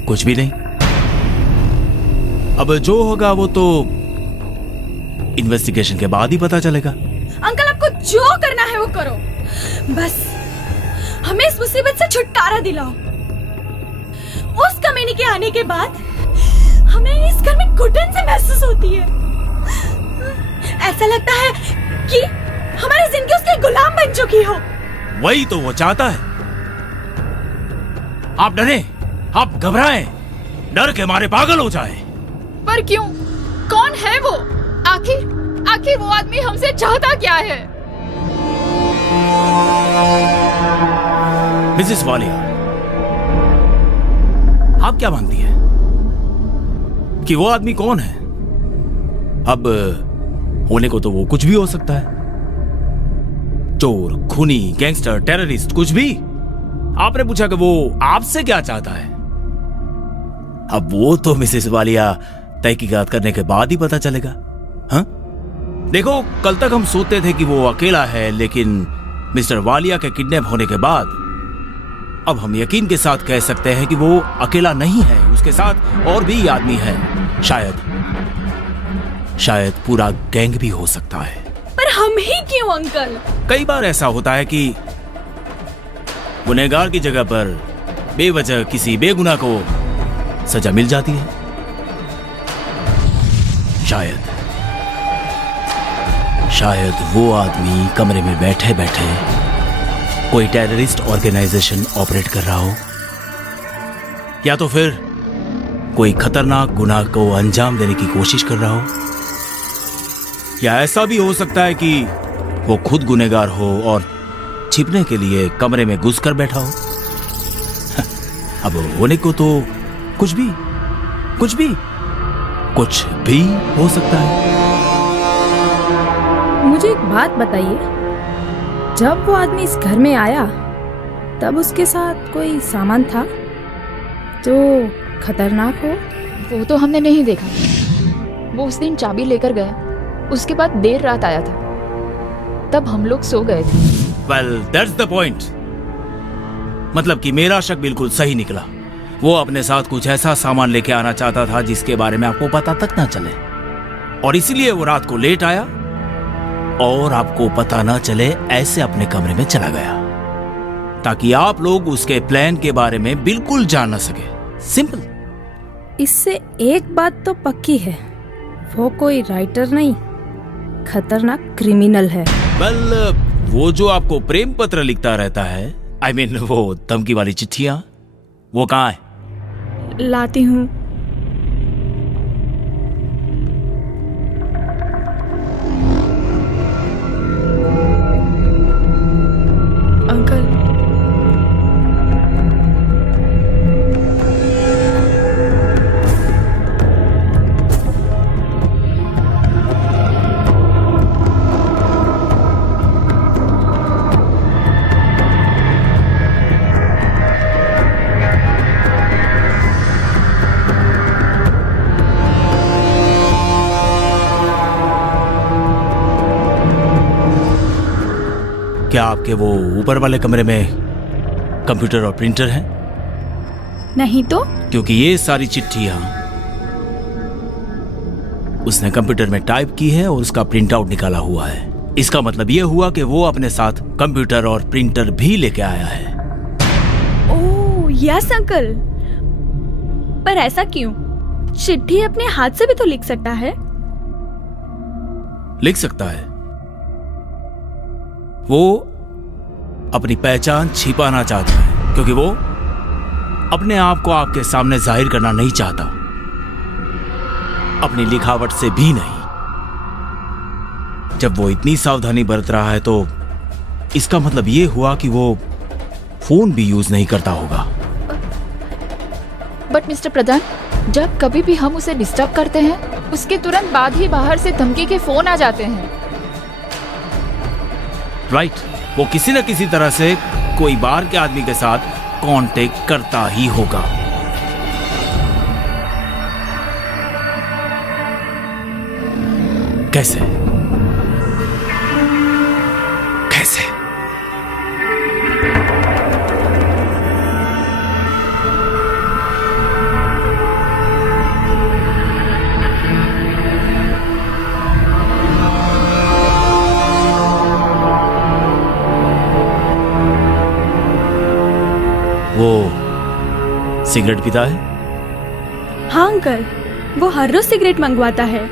कुछ भी नहीं। अब जो होगा वो तो इन्वेस्टिगेशन के बाद ही पता चलेगा। अंकल आपको जो करना है वो करो, बस इस मुसीबत से छुटकारा दिलाओ। उस कमीने के आने के बाद हमें इस घर में घुटन से महसूस होती है। ऐसा लगता है कि हमारी जिंदगी उसके गुलाम बन चुकी हो। वही तो वो चाहता है। आप डरे, आप घबराएं, डर के मारे पागल हो जाए। पर क्यों? कौन है वो? आखिर वो आदमी हमसे चाहता क्या है? मिसेस वालिया, आप क्या मानती हैं कि वो आदमी कौन है? अब होने को तो वो कुछ भी हो सकता है, चोर, खूनी, गैंगस्टर, टेररिस्ट, कुछ भी। आपने पूछा कि वो आपसे क्या चाहता है। अब वो तो मिसेस वालिया तहकीकात करने के बाद ही पता चलेगा। हाँ, देखो, कल तक हम सोचते थे कि वो अकेला है, लेकिन मिस्टर वालिया के किडनैप होने के बाद अब हम यकीन के साथ कह सकते हैं कि वो अकेला नहीं है, उसके साथ और भी आदमी है। शायद पूरा गैंग भी हो सकता है। पर हम ही क्यों अंकल? कई बार ऐसा होता है कि गुनहगार की जगह पर बेवजह किसी बेगुनाह को सजा मिल जाती है। शायद वो आदमी कमरे में बैठे बैठे कोई टेररिस्ट ऑर्गेनाइजेशन ऑपरेट कर रहा हो, या तो फिर कोई खतरनाक गुनाह को अंजाम देने की कोशिश कर रहा हो, या ऐसा भी हो सकता है कि वो खुद गुनहगार हो और छिपने के लिए कमरे में घुसकर बैठा हो। अब होने को तो कुछ भी हो सकता है। मुझे एक बात बताइए, जब वो आदमी इस घर में आया तब उसके साथ कोई सामान था जो खतरनाक हो? वो तो हमने नहीं देखा। वो उस दिन चाबी लेकर गया, उसके बाद देर रात आया था, तब हम लोग सो गए थे। Well, that's the point. मतलब कि मेरा शक बिल्कुल सही निकला। वो अपने साथ कुछ ऐसा सामान लेके आना चाहता था जिसके बारे में आपको पता तक ना चले, और इसीलिए वो रात को लेट आया और आपको पता ना चले ऐसे अपने कमरे में चला गया, ताकि आप लोग उसके प्लान के बारे में बिल्कुल जान ना सके। सिंपल। इससे एक बात तो पक्की है, वो कोई राइटर नहीं, खतरनाक क्रिमिनल है। Well, वो जो आपको प्रेम पत्र लिखता रहता है, I mean, वो धमकी वाली चिट्ठियां, वो कहाँ है? लाती हूँ। अंकल, क्या आपके वो ऊपर वाले कमरे में कंप्यूटर और प्रिंटर है? नहीं तो? क्योंकि ये सारी चिट्ठियां उसने कंप्यूटर में टाइप की है और उसका प्रिंट आउट निकाला हुआ है। इसका मतलब ये हुआ कि वो अपने साथ कंप्यूटर और प्रिंटर भी लेके आया है। ओह यस अंकल, पर ऐसा क्यों? चिट्ठी अपने हाथ से भी तो लिख सकता है। लिख सकता है। वो अपनी पहचान छिपाना चाहता है, क्योंकि वो अपने आप को आपके सामने जाहिर करना नहीं चाहता, अपनी लिखावट से भी नहीं। जब वो इतनी सावधानी बरत रहा है तो इसका मतलब ये हुआ कि वो फोन भी यूज नहीं करता होगा। बट मिस्टर प्रधान, जब कभी भी हम उसे डिस्टर्ब करते हैं, उसके तुरंत बाद ही बाहर से धमकी के फोन आ जाते हैं। राइट, वो किसी न किसी तरह से कोई बाहर के आदमी के साथ कांटेक्ट करता ही होगा। कैसे? कैसे? वो सिगरेट पीता है? हाँ अंकल, वो हर रोज सिगरेट मंगवाता है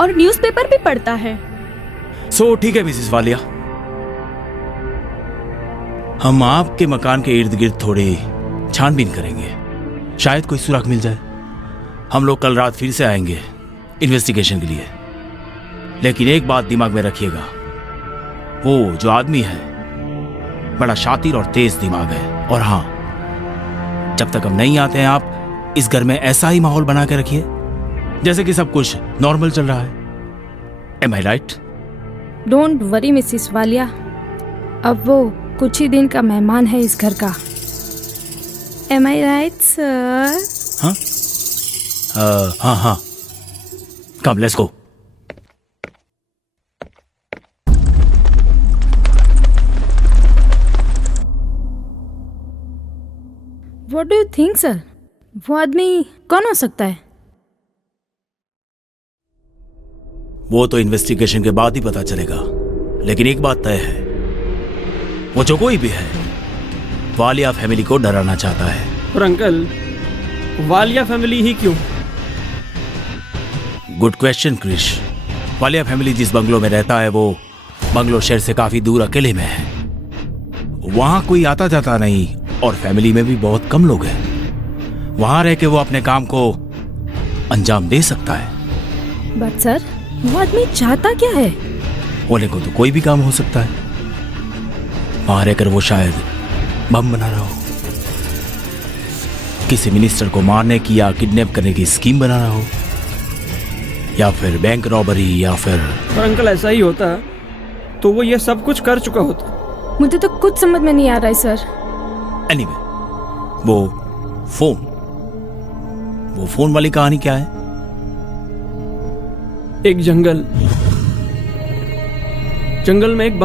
और न्यूज़पेपर भी पढ़ता है। सो ठीक है मिसेस वालिया, हम आपके मकान के इर्द गिर्द थोड़ी छानबीन करेंगे, शायद कोई सुराग मिल जाए। हम लोग कल रात फिर से आएंगे इन्वेस्टिगेशन के लिए। लेकिन एक बात दिमाग में रखिएगा, वो जो आदमी है बड़ा शातिर और तेज दिमाग है। और हाँ, जब तक हम नहीं आते हैं आप इस घर में ऐसा ही माहौल बना के रखिए जैसे कि सब कुछ नॉर्मल चल रहा है। Am I right? Don't worry Mrs Walia, अब वो कुछ ही दिन का मेहमान है इस घर का। M I right sir? हाँ हाँ हाँ, कम let's go. What do you think sir, वो आदमी कौन हो सकता है? वो तो इन्वेस्टिगेशन के बाद ही पता चलेगा, लेकिन एक बात तय है, वो जो कोई भी है वालिया फैमिली को डराना चाहता है। पर अंकल, वालिया फैमिली ही क्यों? Good question Krish. Walia family जिस बंगलो में रहता है वो बंगलो शहर से काफी दूर अकेले में है। वहां कोई आता जाता नहीं और फैमिली में भी बहुत कम लोग हैं। वहां रह के वो अपने काम को अंजाम दे सकता है। बट सर, वो आदमी चाहता क्या है? होने को तो कोई भी काम हो सकता है। वहां रहकर वो शायद बम बना रहा हो, किसी मिनिस्टर को मारने की या किडनैप करने की स्कीम बना रहा हो, या फिर बैंक रॉबरी, या फिर। पर अंकल ऐसा ही होता तो वो ये सब कुछ कर चुका होता। मुझे तो कुछ समझ में नहीं आ रहा है सर। एनीवे, वो फोन वाली कहानी क्या है? एक जंगल में एक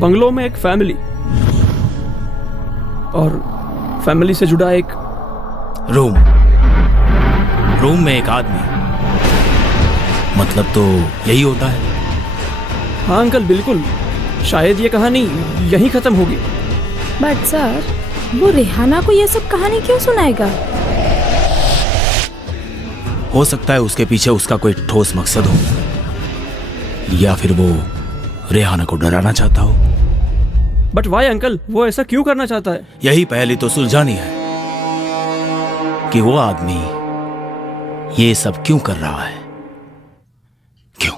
बंगलो में एक फैमिली, और फैमिली से जुड़ा एक रूम में एक आदमी। मतलब तो यही होता है। हाँ अंकल, बिल्कुल। शायद ये कहानी यहीं खत्म होगी। बट सर, वो रेहाना को ये सब कहानी क्यों सुनाएगा? हो सकता है उसके पीछे उसका कोई ठोस मकसद हो, या फिर वो रेहाना को डराना चाहता हो। बट वाई अंकल, वो ऐसा क्यों करना चाहता है? यही पहली तो सुलझानी है कि वो आदमी ये सब क्यों कर रहा है। क्यों?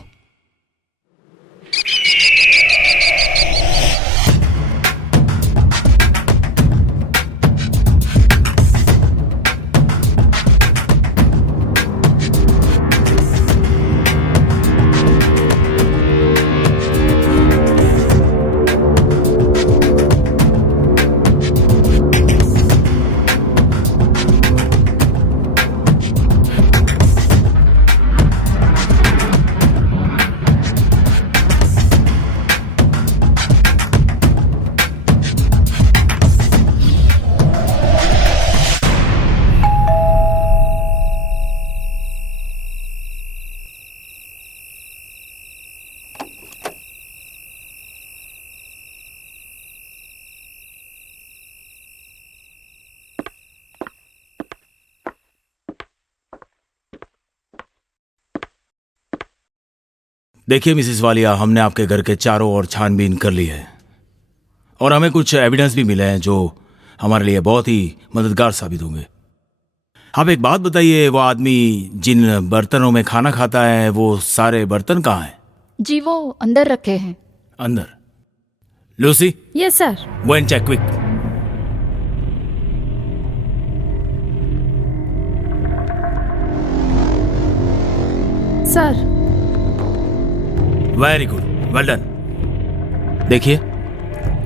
देखिए मिसेस वालिया, हमने आपके घर के चारों ओर छानबीन कर ली है और हमें कुछ एविडेंस भी मिले हैं जो हमारे लिए बहुत ही मददगार साबित होंगे। आप एक बात बताइए, वो आदमी जिन बर्तनों में खाना खाता है वो सारे बर्तन कहाँ हैं? जी वो अंदर रखे हैं। अंदर? Lucy? Yes sir. Go and check quick. Sir. Very good, well done. देखिए,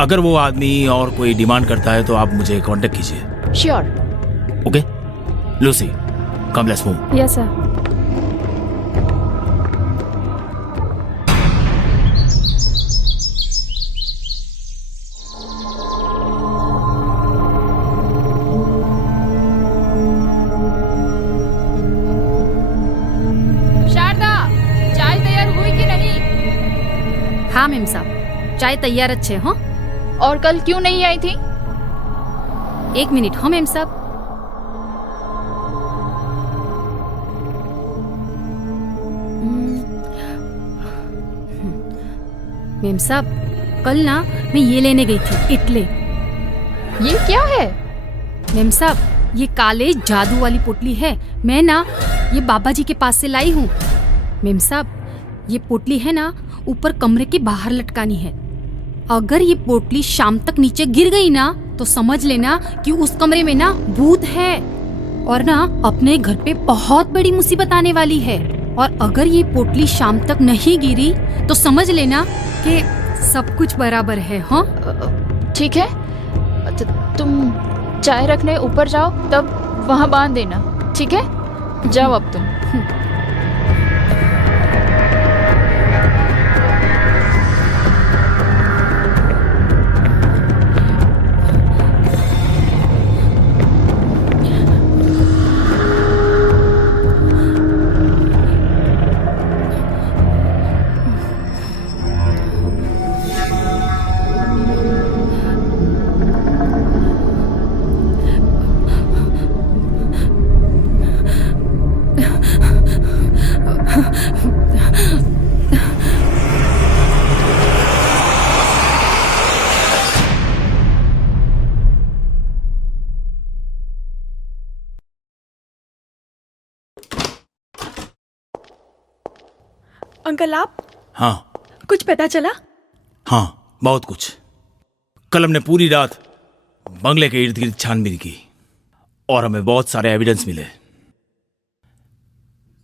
अगर वो आदमी और कोई डिमांड करता है तो आप मुझे कांटेक्ट कीजिए। Sure. Okay Lucy, come let's move. Yes sir. Sharda, चाय तैयार हुई कि नहीं? हाँ मेम साहब, चाय तैयार अच्छे हो। और कल क्यों नहीं आई थी? एक मिनट, हाँ मेम साहब। मेम साहब, कल ना मैं ये लेने गई थी, इटली। ये क्या है? मेम साहब, ये काले जादू वाली पोटली है। मैं ना ये बाबा जी के पास से लाई हूँ। मेम साहब, ये पोटली है ना ऊपर कमरे के बाहर लटकानी है। अगर ये पोटली शाम तक नीचे गिर गई ना तो समझ लेना कि उस कमरे में ना भूत है और ना अपने घर पे बहुत बड़ी मुसीबत आने वाली है। और अगर ये पोटली शाम तक नहीं गिरी तो समझ लेना कि सब कुछ बराबर है। हाँ ठीक है, तुम चाय रखने ऊपर जाओ, तब वहाँ बांध देना। ठीक है, जाओ अब तुम। अंकल आप हाँ कुछ पता चला? हाँ, बहुत कुछ। कल हमने पूरी रात बंगले के इर्द गिर्द छानबीन की और हमें बहुत सारे एविडेंस मिले।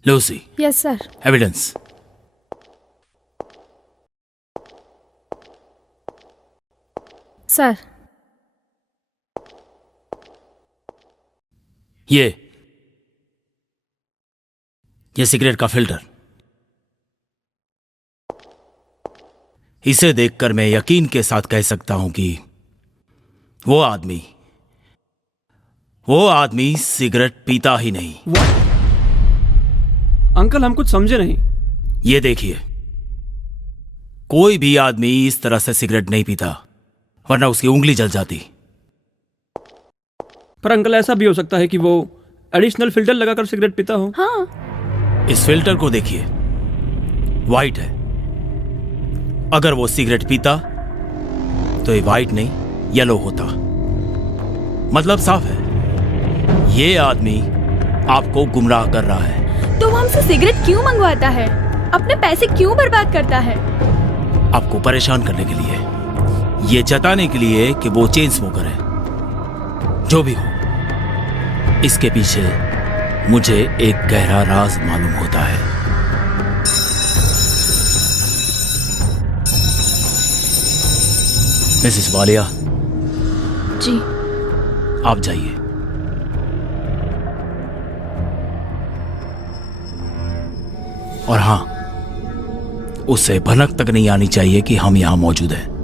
Lucy, yes sir. Evidence. Sir, ये सिगरेट का फिल्टर। इसे देखकर मैं यकीन के साथ कह सकता हूं कि वो आदमी सिगरेट पीता ही नहीं। अंकल हम कुछ समझे नहीं। ये देखिए, कोई भी आदमी इस तरह से सिगरेट नहीं पीता, वरना उसकी उंगली जल जाती। पर अंकल ऐसा भी हो सकता है कि वो एडिशनल फिल्टर लगाकर सिगरेट पीता हो। हाँ। इस फिल्टर को देखिए, वाइट है। अगर वो सिगरेट पीता तो ये वाइट नहीं येलो होता। मतलब साफ है, ये आदमी आपको गुमराह कर रहा है। तो वो हमसे सिगरेट क्यों मंगवाता है? अपने पैसे क्यों बर्बाद करता है? आपको परेशान करने के लिए, ये जताने के लिए कि वो चेन स्मोकर है। जो भी हो, इसके पीछे मुझे एक गहरा राज मालूम होता है। मिसेस वालिया जी, आप जाइए। और हाँ, उसे भनक तक नहीं आनी चाहिए कि हम यहां मौजूद हैं।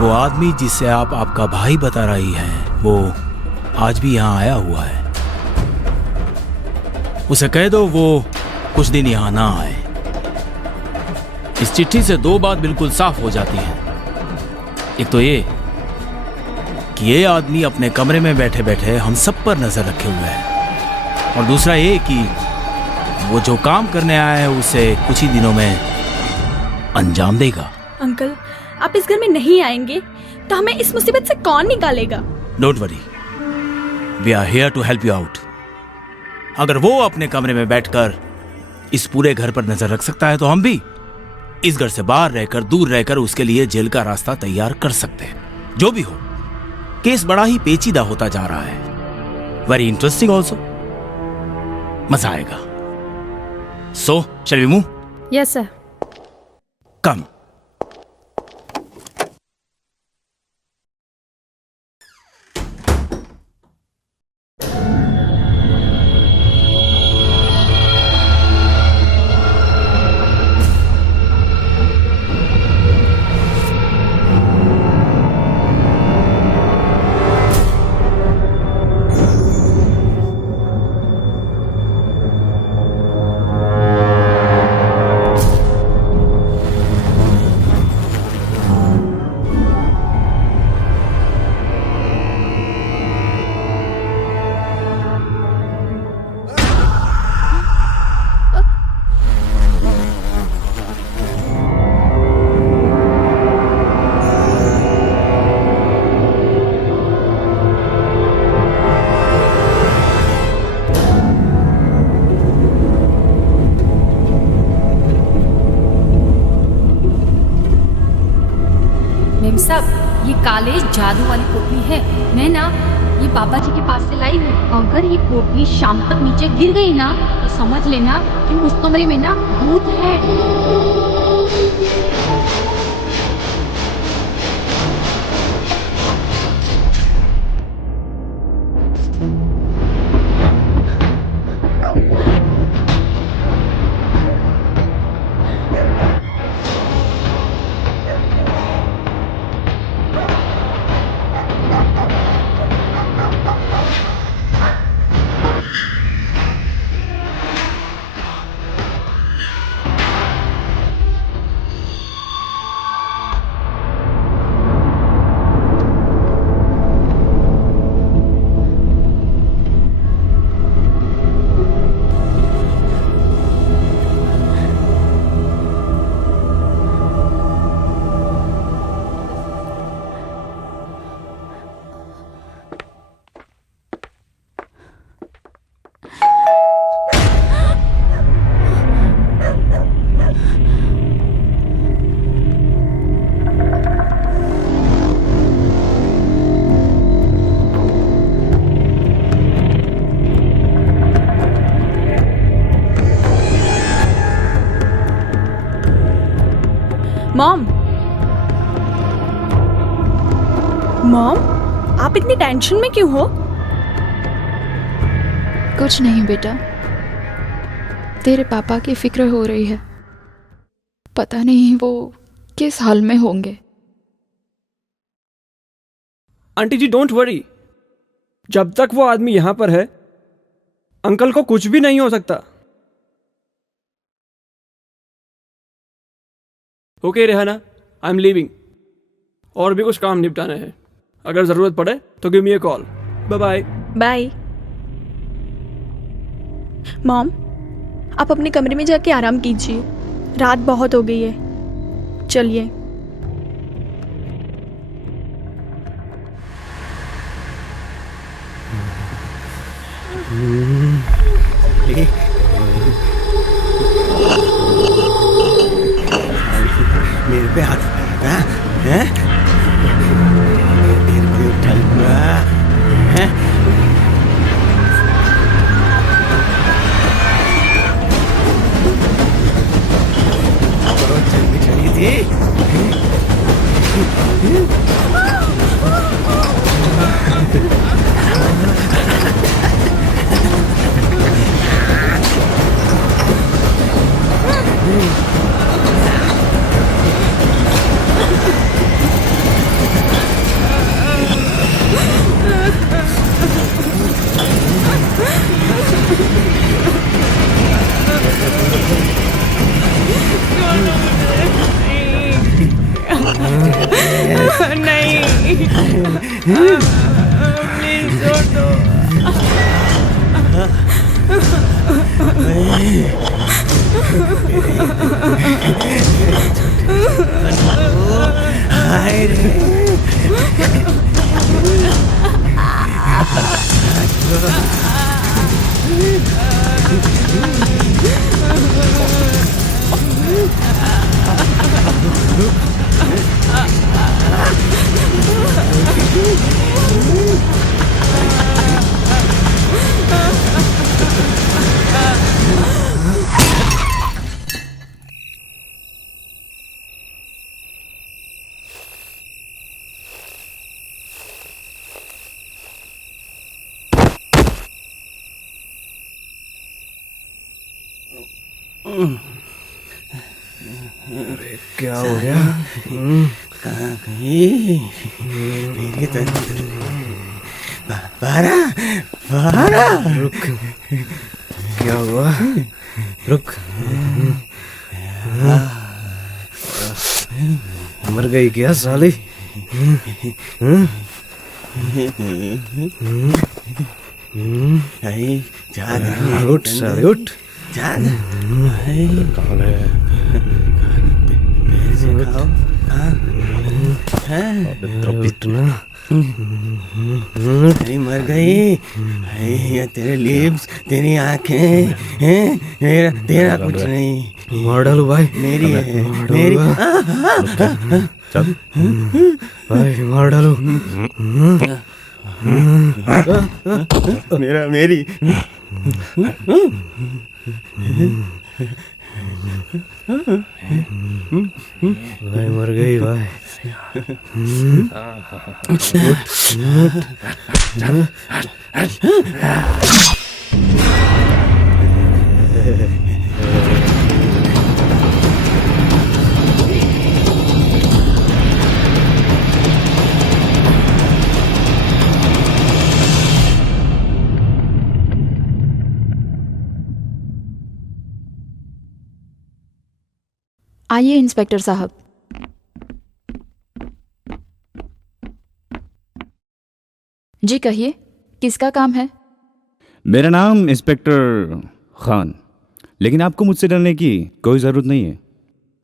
वो आदमी जिसे आप आपका भाई बता रही हैं, वो आज भी यहां आया हुआ है। उसे कह दो वो कुछ दिन यहां ना आए। इस चिट्ठी से दो बात बिल्कुल साफ हो जाती है। एक तो ये कि ये आदमी अपने कमरे में बैठे बैठे हम सब पर नजर रखे हुए है, और दूसरा ये कि वो जो काम करने आया है उसे कुछ ही दिनों में अंजाम देगा। अंकल, आप इस घर में नहीं आएंगे तो हमें इस मुसीबत से कौन निकालेगा? Don't worry, we are here to help you out. अगर वो अपने कमरे में बैठकर इस पूरे घर पर नजर रख सकता है तो हम भी इस घर से बाहर रहकर, दूर रहकर उसके लिए जेल का रास्ता तैयार कर सकते हैं। जो भी हो, केस बड़ा ही पेचीदा होता जा रहा है। Very interesting also. मजा आएगा। So shall we move? Yes sir. Come. जादू वाली पोटली है, मैं ना ये बाबा जी के पास से लाई हूँ। अगर ये पोटली शाम तक नीचे गिर गई ना तो समझ लेना कि उस कमरे में ना भूत है। मॉम, मॉम, आप इतनी टेंशन में क्यों हो? कुछ नहीं बेटा, तेरे पापा की फिक्र हो रही है। पता नहीं वो किस हाल में होंगे। आंटी जी डोंट वरी, जब तक वो आदमी यहां पर है अंकल को कुछ भी नहीं हो सकता। Okay Rehana, I am leaving. और भी कुछ काम निपटाने हैं, अगर जरूरत पड़े तो give me a call. Bye bye. Bye. Mom, आप अपने कमरे में जाके आराम कीजिए, रात बहुत हो गई है। चलिए। मेरे पे हाथ हैं? मेरे को उठाऊंगा हैं? बहुत जल्दी चली थी। अरे क्या हो गया? कहाँ गई मेरी तंदूरी? बारा बारा, रुक। क्या हुआ? रुक। मर गई क्या साली? उठ साले उठ। कौन है? उठना। मर गई। तेरे लिप्स, तेरी आंखें हैं, तेरा कुछ नहीं। मार डालू भाई। मेरी है, मेरी। चल भाई मार डालो। मेरा मेरी भाई मर गई भाई। आइए इंस्पेक्टर साहब। जी कहिए, किसका काम है? मेरा नाम इंस्पेक्टर खान, लेकिन आपको मुझसे डरने की कोई ज़रूरत नहीं है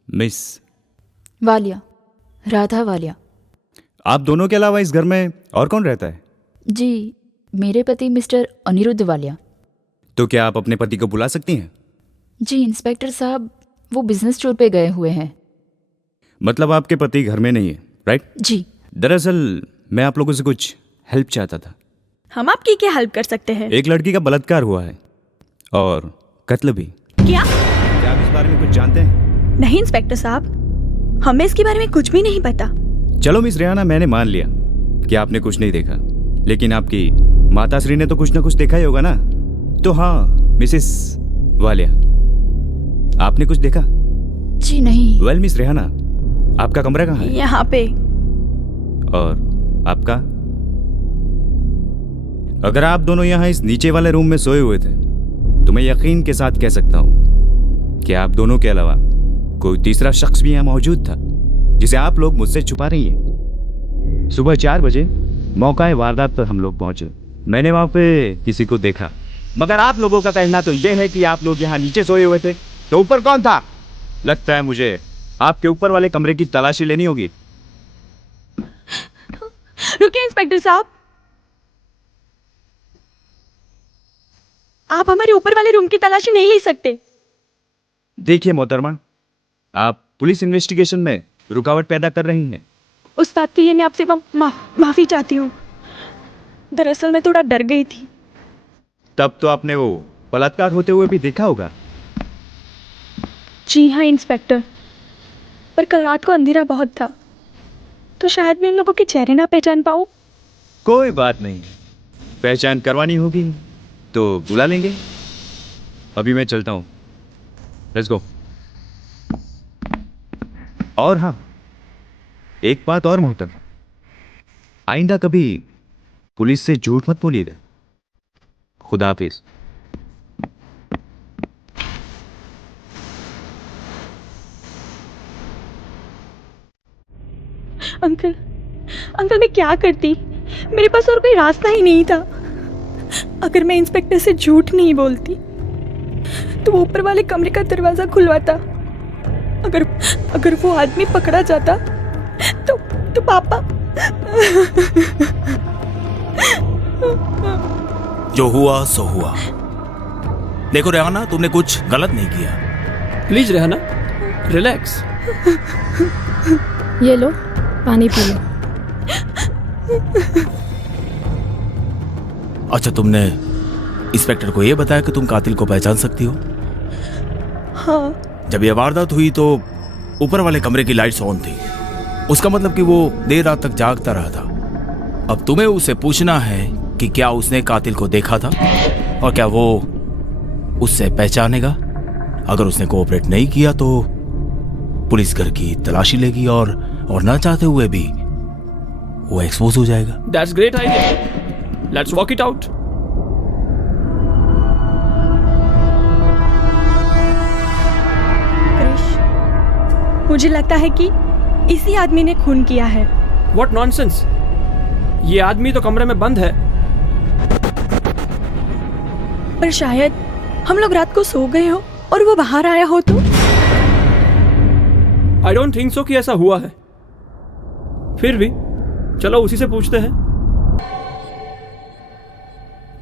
मिस वालिया, राधा वालिया। आप दोनों के अलावा इस घर में और कौन रहता है? जी, मेरे पति मिस्टर अनिरुद्ध वालिया। तो क्या आप अपने पति को बुला सकती हैं? जी इंस्पेक्टर साहब, वो बिजनेस टूर पे गए हुए हैं। मतलब आपके पति घर में नहीं है, राइट? जी। दरअसल मैं आप लोगों से कुछ हेल्प चाहता था। हम आपकी क्या हेल्प कर सकते हैं? एक लड़की का बलात्कार हुआ है और कत्ल भी। क्या आप इस बारे में कुछ जानते हैं? नहीं इंस्पेक्टर साहब, हमें इसके बारे में कुछ भी नहीं पता। चलो मिस रेहाना, मैंने मान लिया कि आपने कुछ नहीं देखा, लेकिन आपकी माताश्री ने तो कुछ ना कुछ देखा ही होगा ना। तो हाँ मिसेस वालिया, आपने कुछ देखा? जी नहीं। वेल मिस रेहाना, आपका कमरा कहाँ है? यहाँ पे। और आपका? अगर आप दोनों यहाँ इस नीचे वाले रूम में सोए हुए थे तो मैं यकीन के साथ कह सकता हूँ कि आप दोनों के अलावा कोई तीसरा शख्स भी यहाँ मौजूद था, जिसे आप लोग मुझसे छुपा रही हैं। सुबह 4 बजे मौका वारदात पर हम लोग पहुंचे। मैंने वहाँ पे किसी को देखा, मगर आप लोगों का कहना तो ये है कि आप लोग यहाँ नीचे सोए हुए थे। तो ऊपर कौन था? लगता है मुझे आपके ऊपर वाले कमरे की तलाशी लेनी होगी। रुकिए इंस्पेक्टर साहब, आप हमारे ऊपर वाले रूम की तलाशी नहीं ले सकते। देखिए मोहतरमा, आप पुलिस इन्वेस्टिगेशन में रुकावट पैदा कर रही हैं। उस बात के लिए मैं आपसे माफी चाहती हूँ। दरअसल मैं थोड़ा डर गई थी। तब तो आपने वो बलात्कार होते हुए भी देखा होगा। जी हाँ इंस्पेक्टर, पर कल रात को अंधेरा बहुत था, तो शायद मैं इन लोगों के चेहरे ना पहचान पाऊँ। कोई बात नहीं, पहचान करवानी होगी तो बुला लेंगे। अभी मैं चलता हूँ, लेट्स गो। और हाँ, एक बात और मोहतरम, आइंदा कभी पुलिस से झूठ मत बोलिएगा। खुदा हाफिज। अंकल, अंकल मैं क्या करती? मेरे पास और कोई रास्ता ही नहीं था। अगर मैं इंस्पेक्टर से झूठ नहीं बोलती तो वो ऊपर वाले कमरे का दरवाजा खुलवाता। अगर वो आदमी पकड़ा जाता तो पापा। जो हुआ सो हुआ। देखो रेहाना, तुमने कुछ गलत नहीं किया। Please Rehana, relax. ये लो, पानी पी लो। अच्छा, तुमने इंस्पेक्टर को ये बताया कि तुम कातिल को पहचान सकती हो? हाँ। जब यह वारदात हुई तो ऊपर वाले कमरे की लाइट्स ऑन थी। उसका मतलब कि वो देर रात तक जागता रहा था। अब तुम्हें उसे पूछना है कि क्या उसने कातिल को देखा था और क्या वो उससे पहचानेगा। अगर उसने कोऑपरेट नहीं किया तो पुलिस घर की तलाशी लेगी और ना चाहते हुए भी वो एक्सपोज हो जाएगा। That's great idea. Let's walk it out. मुझे लगता है कि इसी आदमी ने खून किया है। What nonsense! ये आदमी तो कमरे में बंद है। पर शायद हम लोग रात को सो गए हो और वो बाहर आया हो तो। I don't think so कि ऐसा हुआ है। फिर भी चलो उसी से पूछते हैं।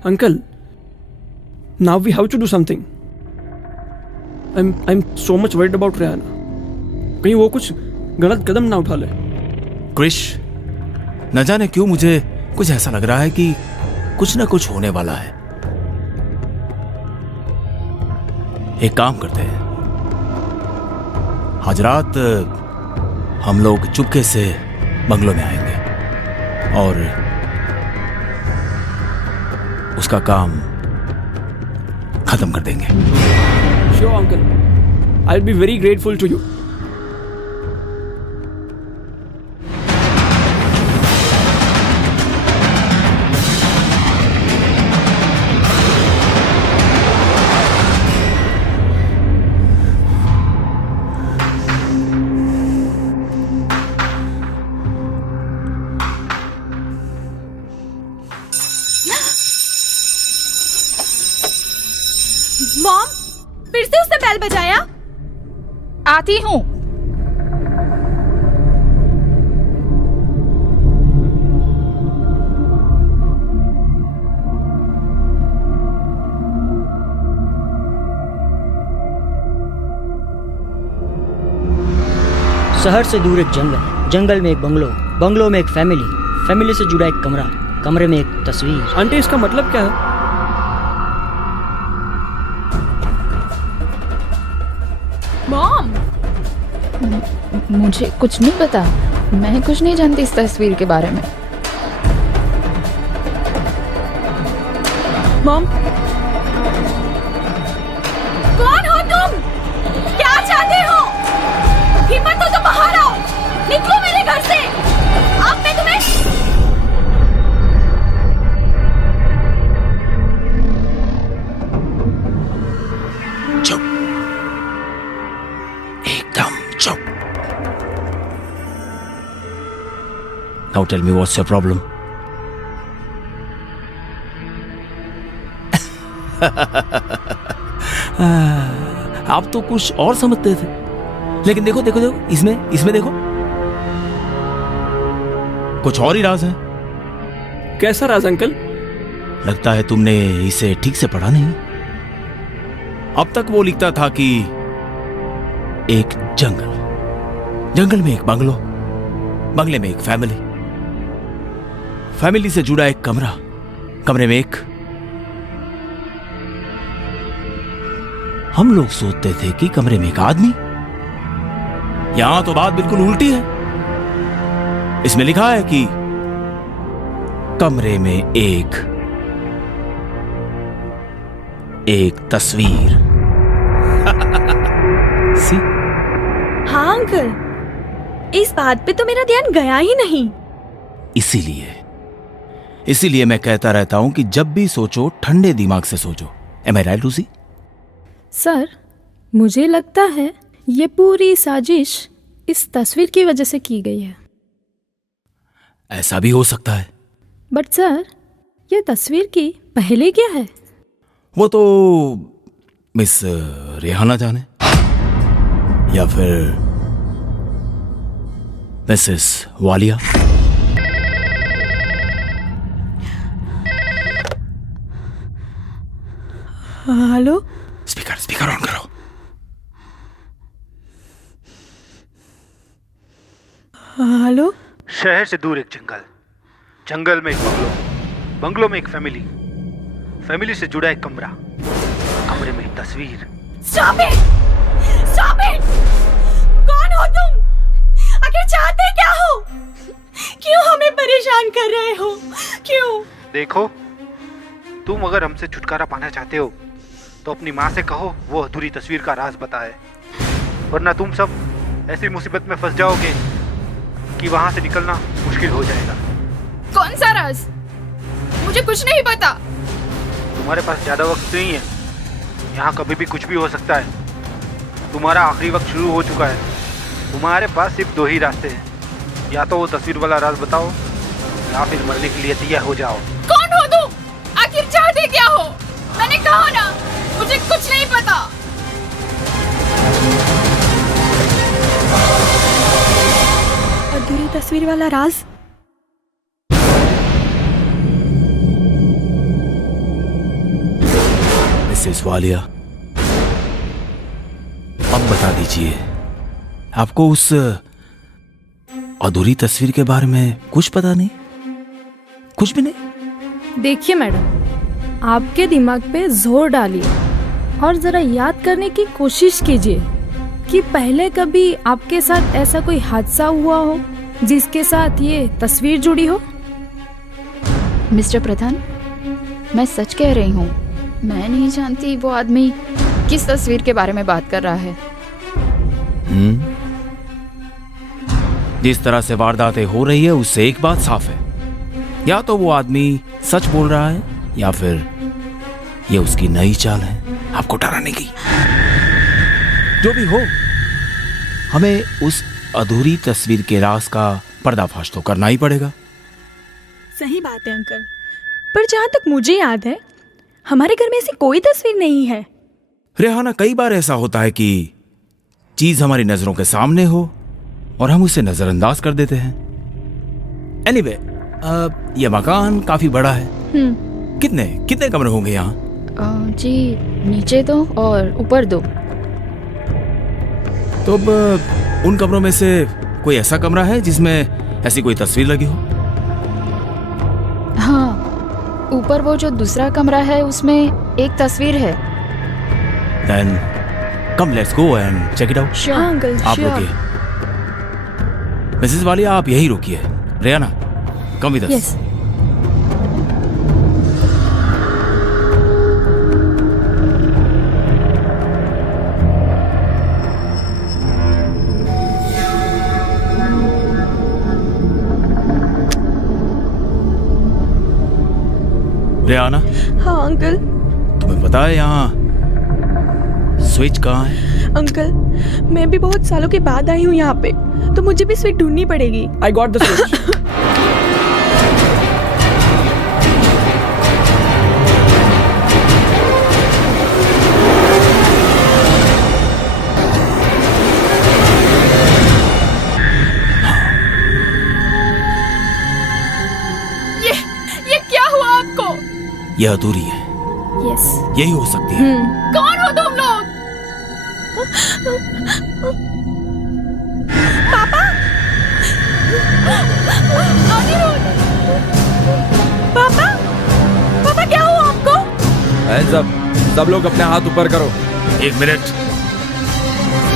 Uncle, now we have to do something. I'm so much worried about Rehana. कहीं वो कुछ गलत कदम ना उठा ले। क्रिश, न जाने क्यों मुझे कुछ ऐसा लग रहा है कि कुछ ना कुछ होने वाला है। एक काम करते हैं, आज रात हम लोग चुपके से बंगलों में आएंगे और उसका काम खत्म कर देंगे। Sure uncle, I will be very grateful to you. Mom, फिर से उसने बेल बजाया। आती हूँ। शहर से दूर एक जंगल, जंगल में एक बंगलो, बंगलो में एक फैमिली, फैमिली से जुड़ा एक कमरा, कमरे में एक तस्वीर। आंटी, इसका मतलब क्या है? मॉम, मुझे कुछ नहीं पता, मैं कुछ नहीं जानती इस तस्वीर के बारे में। मॉम, कौन हो तुम? क्या चाहते हो? हिम्मत हो तो बाहर आओ, निकलो मेरे घर से। अब मैं तुम्हें चुप, एकदम चुप। Now tell me what's your problem? आप तो कुछ और समझते थे, लेकिन देखो देखो देखो, इसमें देखो, कुछ और ही राज है। कैसा राज अंकल? लगता है तुमने इसे ठीक से पढ़ा नहीं। अब तक वो लिखता था कि एक जंगल, जंगल में एक बंगलो, बंगले में एक फैमिली, फैमिली से जुड़ा एक कमरा, कमरे में एक। हम लोग सोचते थे कि कमरे में एक आदमी। यहां तो बात बिल्कुल उल्टी है। इसमें लिखा है कि कमरे में एक तस्वीर। सी? हाँ अंकल, इस बात पे तो मेरा ध्यान गया ही नहीं। इसीलिए मैं कहता रहता हूं कि जब भी सोचो ठंडे दिमाग से सोचो। Am I right, Lucy? Sir, मुझे लगता है ये पूरी साजिश इस तस्वीर की वजह से की गई है। ऐसा भी हो सकता है। बट सर, ये तस्वीर की पहले क्या है? वो तो मिस रेहाना जाने, या फिर Mrs Walia. Hello, speaker on करो। हेलो। शहर से दूर एक जंगल, जंगल में एक बंगलो, बंगलो में एक फैमिली, फैमिली से जुड़ा एक कमरा, कमरे में एक तस्वीर। Stop it! Stop it! कौन हो तुम? आखिर चाहते क्या हो? क्यों हमें परेशान कर रहे हो? क्यों? देखो, तुम अगर हमसे छुटकारा पाना चाहते हो तो अपनी माँ से कहो वो अधूरी तस्वीर का राज बताए, वरना तुम सब ऐसी मुसीबत में फंस जाओगे कि वहां से निकलना मुश्किल हो जाएगा। कौन सा राज? मुझे कुछ नहीं पता। तुम्हारे पास ज्यादा वक्त नहीं है, यहाँ कभी भी कुछ भी हो सकता है। तुम्हारा आखिरी वक्त शुरू हो चुका है। तुम्हारे पास सिर्फ दो ही रास्ते हैं, या तो वो तस्वीर वाला राज बताओ या फिर मरने के लिए तैयार हो जाओ। कौन हो तुम? आखिर चाहते क्या हो? मैंने कहा ना, मुझे कुछ नहीं पता। अधूरी तस्वीर वाला राज? मिसेस वालिया, अब बता दीजिए, आपको उस अधूरी तस्वीर के बारे में कुछ पता नहीं, कुछ भी नहीं। देखिए मैडम, आपके दिमाग पे जोर डालिए और जरा याद करने की कोशिश कीजिए कि पहले कभी आपके साथ ऐसा कोई हादसा हुआ हो जिसके साथ ये तस्वीर जुड़ी हो। मिस्टर प्रधान, मैं सच कह रही हूँ, मैं नहीं जानती वो आदमी किस तस्वीर के बारे में बात कर रहा है। जिस तरह से वारदातें हो रही है उससे एक बात साफ है, या तो वो आदमी सच बोल रहा है या फिर ये उसकी नई चाल है आपको डराने की। जो भी हो, हमें उस अधूरी तस्वीर के राज का पर्दाफाश तो करना ही पड़ेगा। सही बात है अंकल, पर जहाँ तक मुझे याद है हमारे घर में ऐसी कोई तस्वीर नहीं है। रेहाना, कई बार ऐसा होता है कि चीज हमारी नजरों के सामने हो और हम उसे नजरअंदाज कर देते हैं। एनीवे, यह मकान काफी बड़ा है। कितने कितने कमरे होंगे यहाँ? जी, नीचे 2 और ऊपर 2। तो अब उन कमरों में से कोई ऐसा कमरा है जिसमें ऐसी कोई तस्वीर लगी हो? हाँ, ऊपर वो जो दूसरा कमरा है उसमें एक तस्वीर है। Then come let's go and check it out. Sure, uncle, आप sure. रुकिए। मिसेस वालिया, आप यही रुकिए। Rehana, come with us. Yes. Rehana, हाँ अंकल। तुम्हें पता है यहाँ स्विच कहाँ है? अंकल, मैं भी बहुत सालों के बाद आई हूँ यहाँ पे, तो मुझे भी स्विच ढूंढनी पड़ेगी। I got the switch. ये क्या हुआ आपको? यह अधूरी है। यस। यही हो सकती है। कौन हो तुम लोग? पापा? अनिरुद्ध! पापा? पापा क्या हुआ आपको? Hands up, सब लोग अपने हाथ ऊपर करो। 1 minute.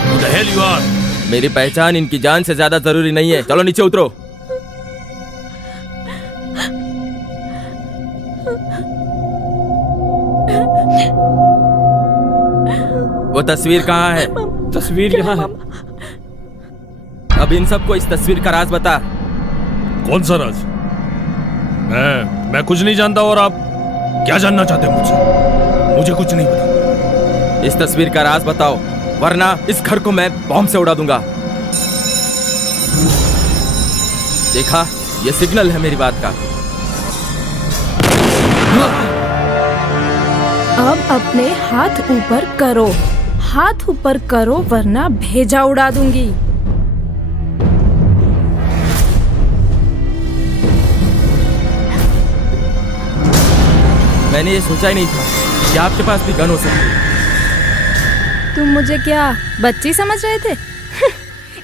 Who the hell you are? मेरी पहचान इनकी जान से ज्यादा जरूरी नहीं है। चलो नीचे उतरो। वो तस्वीर कहाँ है? तस्वीर यहाँ है। अब इन सबको इस तस्वीर का राज बता। कौन सा राज? मैं कुछ नहीं जानता, और आप क्या जानना चाहते हैं मुझसे? मुझे कुछ नहीं पता। इस तस्वीर का राज बताओ, वरना इस घर को मैं बॉम्ब से उड़ा दूंगा। देखा, ये सिग्नल है मेरी बात का। अब अपने हाथ ऊपर करो, हाथ ऊपर करो वरना भेजा उड़ा दूंगी। मैंने ये सोचा ही नहीं था कि आपके पास भी गन हो सकती है। तुम मुझे क्या बच्ची समझ रहे थे?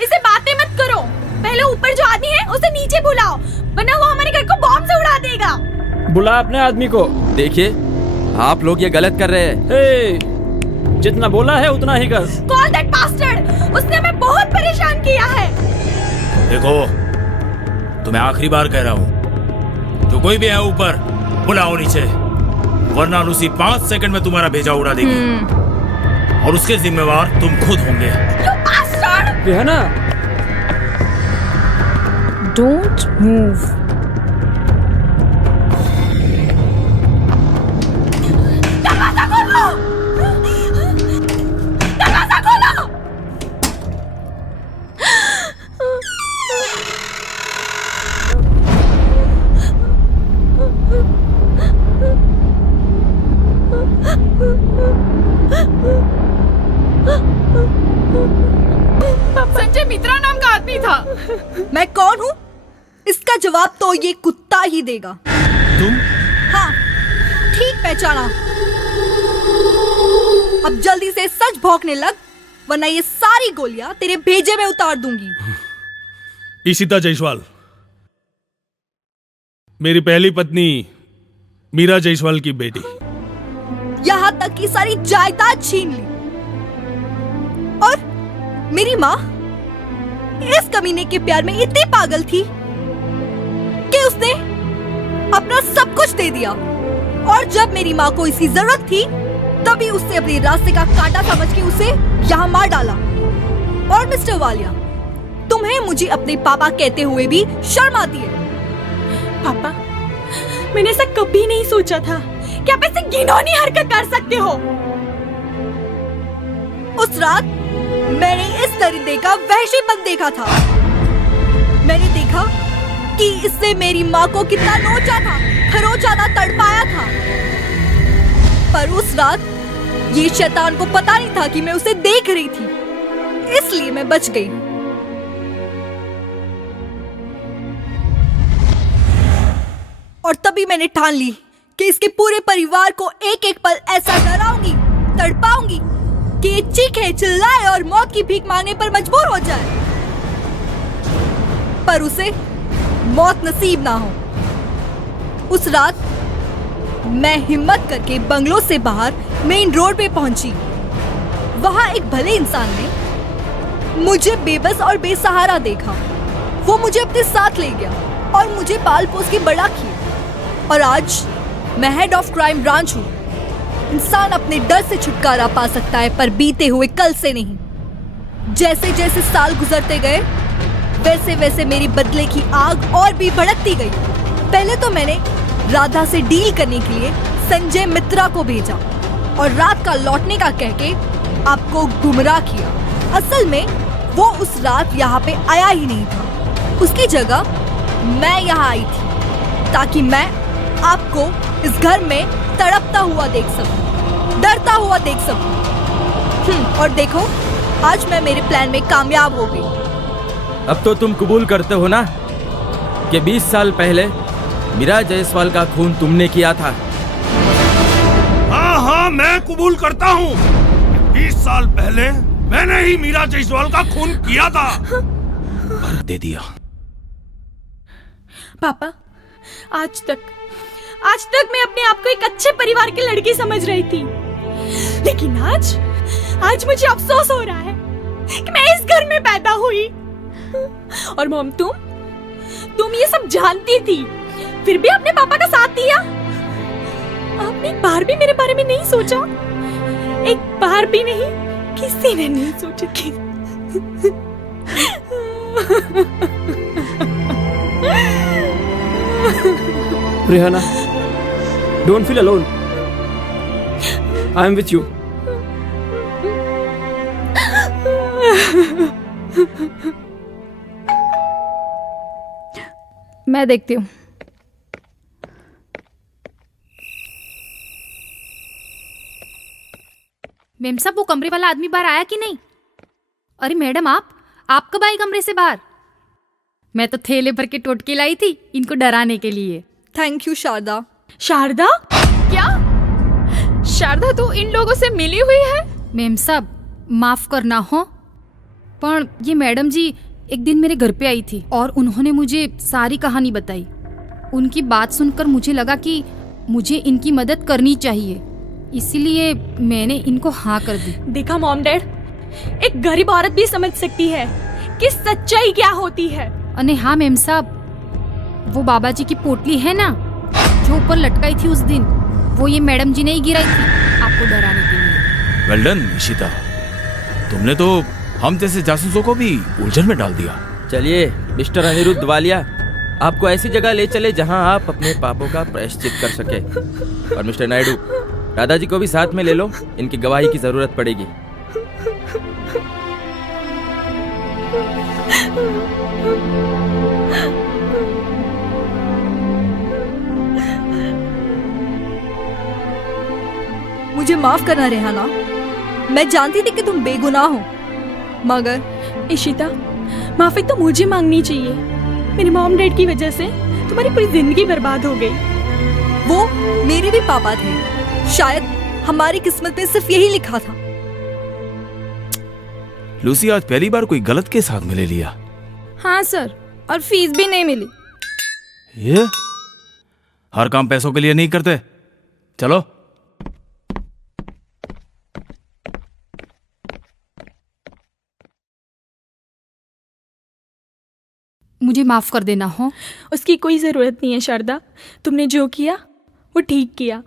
इसे बातें मत करो। पहले ऊपर जो आदमी है उसे नीचे बुलाओ, वरना वो हमारे घर को बॉम्ब से उड़ा देगा। बुला अपने आदमी को। देखिए, आप लोग ये गलत कर रहे हैं। हे, जितना बोला है उतना ही कर। Call that bastard! उसने हमें बहुत परेशान किया है। देखो, तुम्हें आखिरी बार कह रहा हूँ, जो कोई भी है ऊपर बुलाओ नीचे, वरना उसी 5 सेकंड में तुम्हारा भेजा उड़ा देगी। और उसके जिम्मेवार तुम खुद होंगे। You bastard! ये है ना? Don't move. दरवाजा खोलो! दरवाजा खोलो! संजय मित्रा नाम का आदमी था। मैं कौन हूँ इसका जवाब तो ये कुत्ता ही देगा। तुम? हाँ, ठीक पहचाना। अब जल्दी से सच भौंकने लग, वरना ये सारी गोलियां तेरे भेजे में उतार दूंगी। ईशिता जायसवाल, मेरी पहली पत्नी मीरा जायसवाल की बेटी। यहाँ तक कि सारी जायदाद छीन ली। और मेरी माँ इस कमीने के प्यार में इतनी पागल थी कि उसने अपना सब कुछ दे दिया। और जब मेरी माँ को इसकी जरूरत थी तभी उसने अपने रास्ते का कांटा समझ के उसे यहाँ मार डाला। और मिस्टर वालिया, तुम्हें मुझे अपने पापा कहते हुए भी शर्म आती है। पापा, मैंने ऐसा कभी नहीं सोचा था कि आप ऐसे घिनौनी हरकत कर सकते हो। उस रात मैंने इस दरिंदे का वहशीपन देखा था। मैंने देखा कि इसने मेरी माँ को कितना नोचा था, खरोचा था, तड़पाया था। पर उस रात ये शैतान को पता नहीं था कि मैं उसे देख रही थी, इसलिए मैं बच गई। और तभी मैंने ठान ली कि इसके पूरे परिवार को एक एक पल ऐसा डराऊंगी, तड़पाऊंगी कि ये चीखे, चिल्लाए और मौत की भीख मांगने पर मजबूर हो जाए, पर उसे मौत नसीब ना हो। उस रात मैं हिम्मत करके बंगलों से बाहर मेन रोड पे पहुंची। वहां एक भले इंसान ने मुझे बेबस और बेसहारा देखा। वो मुझे अपने साथ ले गया और मुझे पाल पोस के बड़ा किया। और आज मैं हेड ऑफ क्राइम ब्रांच हूँ। इंसान अपने डर से छुटकारा पा सकता है, पर बीते हुए कल से नहीं। जैसे जैसे साल गुजरते गए वैसे वैसे मेरी बदले की आग और भी भड़कती गई। पहले तो मैंने राधा से डील करने के लिए संजय मित्रा को भेजा और रात का लौटने का कहके आपको गुमराह किया। असल में वो उस रात यहाँ पे आया ही नहीं था। उसकी जगह मैं यहाँ आई थी ताकि मैं आपको इस घर में तड़पता हुआ देख सकूं, डरता हुआ देख सकूं। और देखो, आज मैं मेरे प्लान में कामयाब हो गई। अब तो तुम कबूल करते हो ना कि 20 साल पहले मीरा जायसवाल का खून तुमने किया था? हाँ हाँ, मैं कबूल करता हूँ। 20 साल पहले मैंने ही मीरा जायसवाल का खून किया था। भर दे दिया। पापा, आज तक मैं अपने आप को एक अच्छे परिवार की लड़की समझ रही थी, लेकिन आज मुझे अफसोस हो रहा है कि मैं इस घर में पैदा हुई। और मॉम, तुम ये सब जानती थी, फिर भी अपने पापा का साथ दिया। आपने एक बार भी मेरे बारे में नहीं सोचा, एक बार भी नहीं, किसी ने नहीं सोचा कि Rihanna, don't feel alone. I am with you. मैं देखती हूँ। मेम साहब, वो कमरे वाला आदमी बाहर आया कि नहीं? अरे मैडम, आप कब आई कमरे से बाहर? मैं तो थैले भर के टोटके लाई थी इनको डराने के लिए। Thank you Sharda. शारदा? क्या? शारदा तो इन लोगों से मिली हुई है? मेम साहब, माफ करना हो, पर ये मैडम जी एक दिन मेरे घर पे आई थी और उन्होंने मुझे सारी कहानी बताई। उनकी बात सुनकर मुझे लगा कि मुझे इनकी मदद करनी चाहिए, इसीलिए मैंने इनको हाँ कर दी। देखा मॉम डैड, एक गरीब औरत भी समझ सकती है कि सच्चाई क्या होती है। अरे हाँ मेम साहब, वो बाबा जी की पोटली है ना जो ऊपर लटकाई थी उस दिन, वो ये मैडम जी ने ही गिराई थी आपको डराने के लिए। वेल डन ईशिता, तुमने तो हम जैसे जासूसों को भी उलझन में डाल दिया। चलिए मिस्टर अनिरुद्ध वालिया, आपको ऐसी जगह ले चले जहां आप अपने पापों का प्रायश्चित कर सके। और मिस्टर नायडू, राधा जी को भी साथ में ले लो, इनकी गवाही की जरूरत पड़ेगी। मुझे माफ करना रेहाना, मैं जानती थी कि तुम बेगुनाह हो, मगर इशिता, माफी तो मुझे मांगनी चाहिए। मेरे मॉम डैड की वजह से तुम्हारी पूरी जिंदगी बर्बाद हो गई। वो मेरे भी पापा थे, शायद हमारी किस्मत में सिर्फ यही लिखा था। लूसी, आज पहली बार कोई गलत के साथ में ले लिया। हाँ सर, और फीस भी नहीं मिली। ये हर काम पैसों के लिए नहीं करते। चलो। मुझे माफ कर देना हो। उसकी कोई ज़रूरत नहीं है शारदा, तुमने जो किया वो ठीक किया।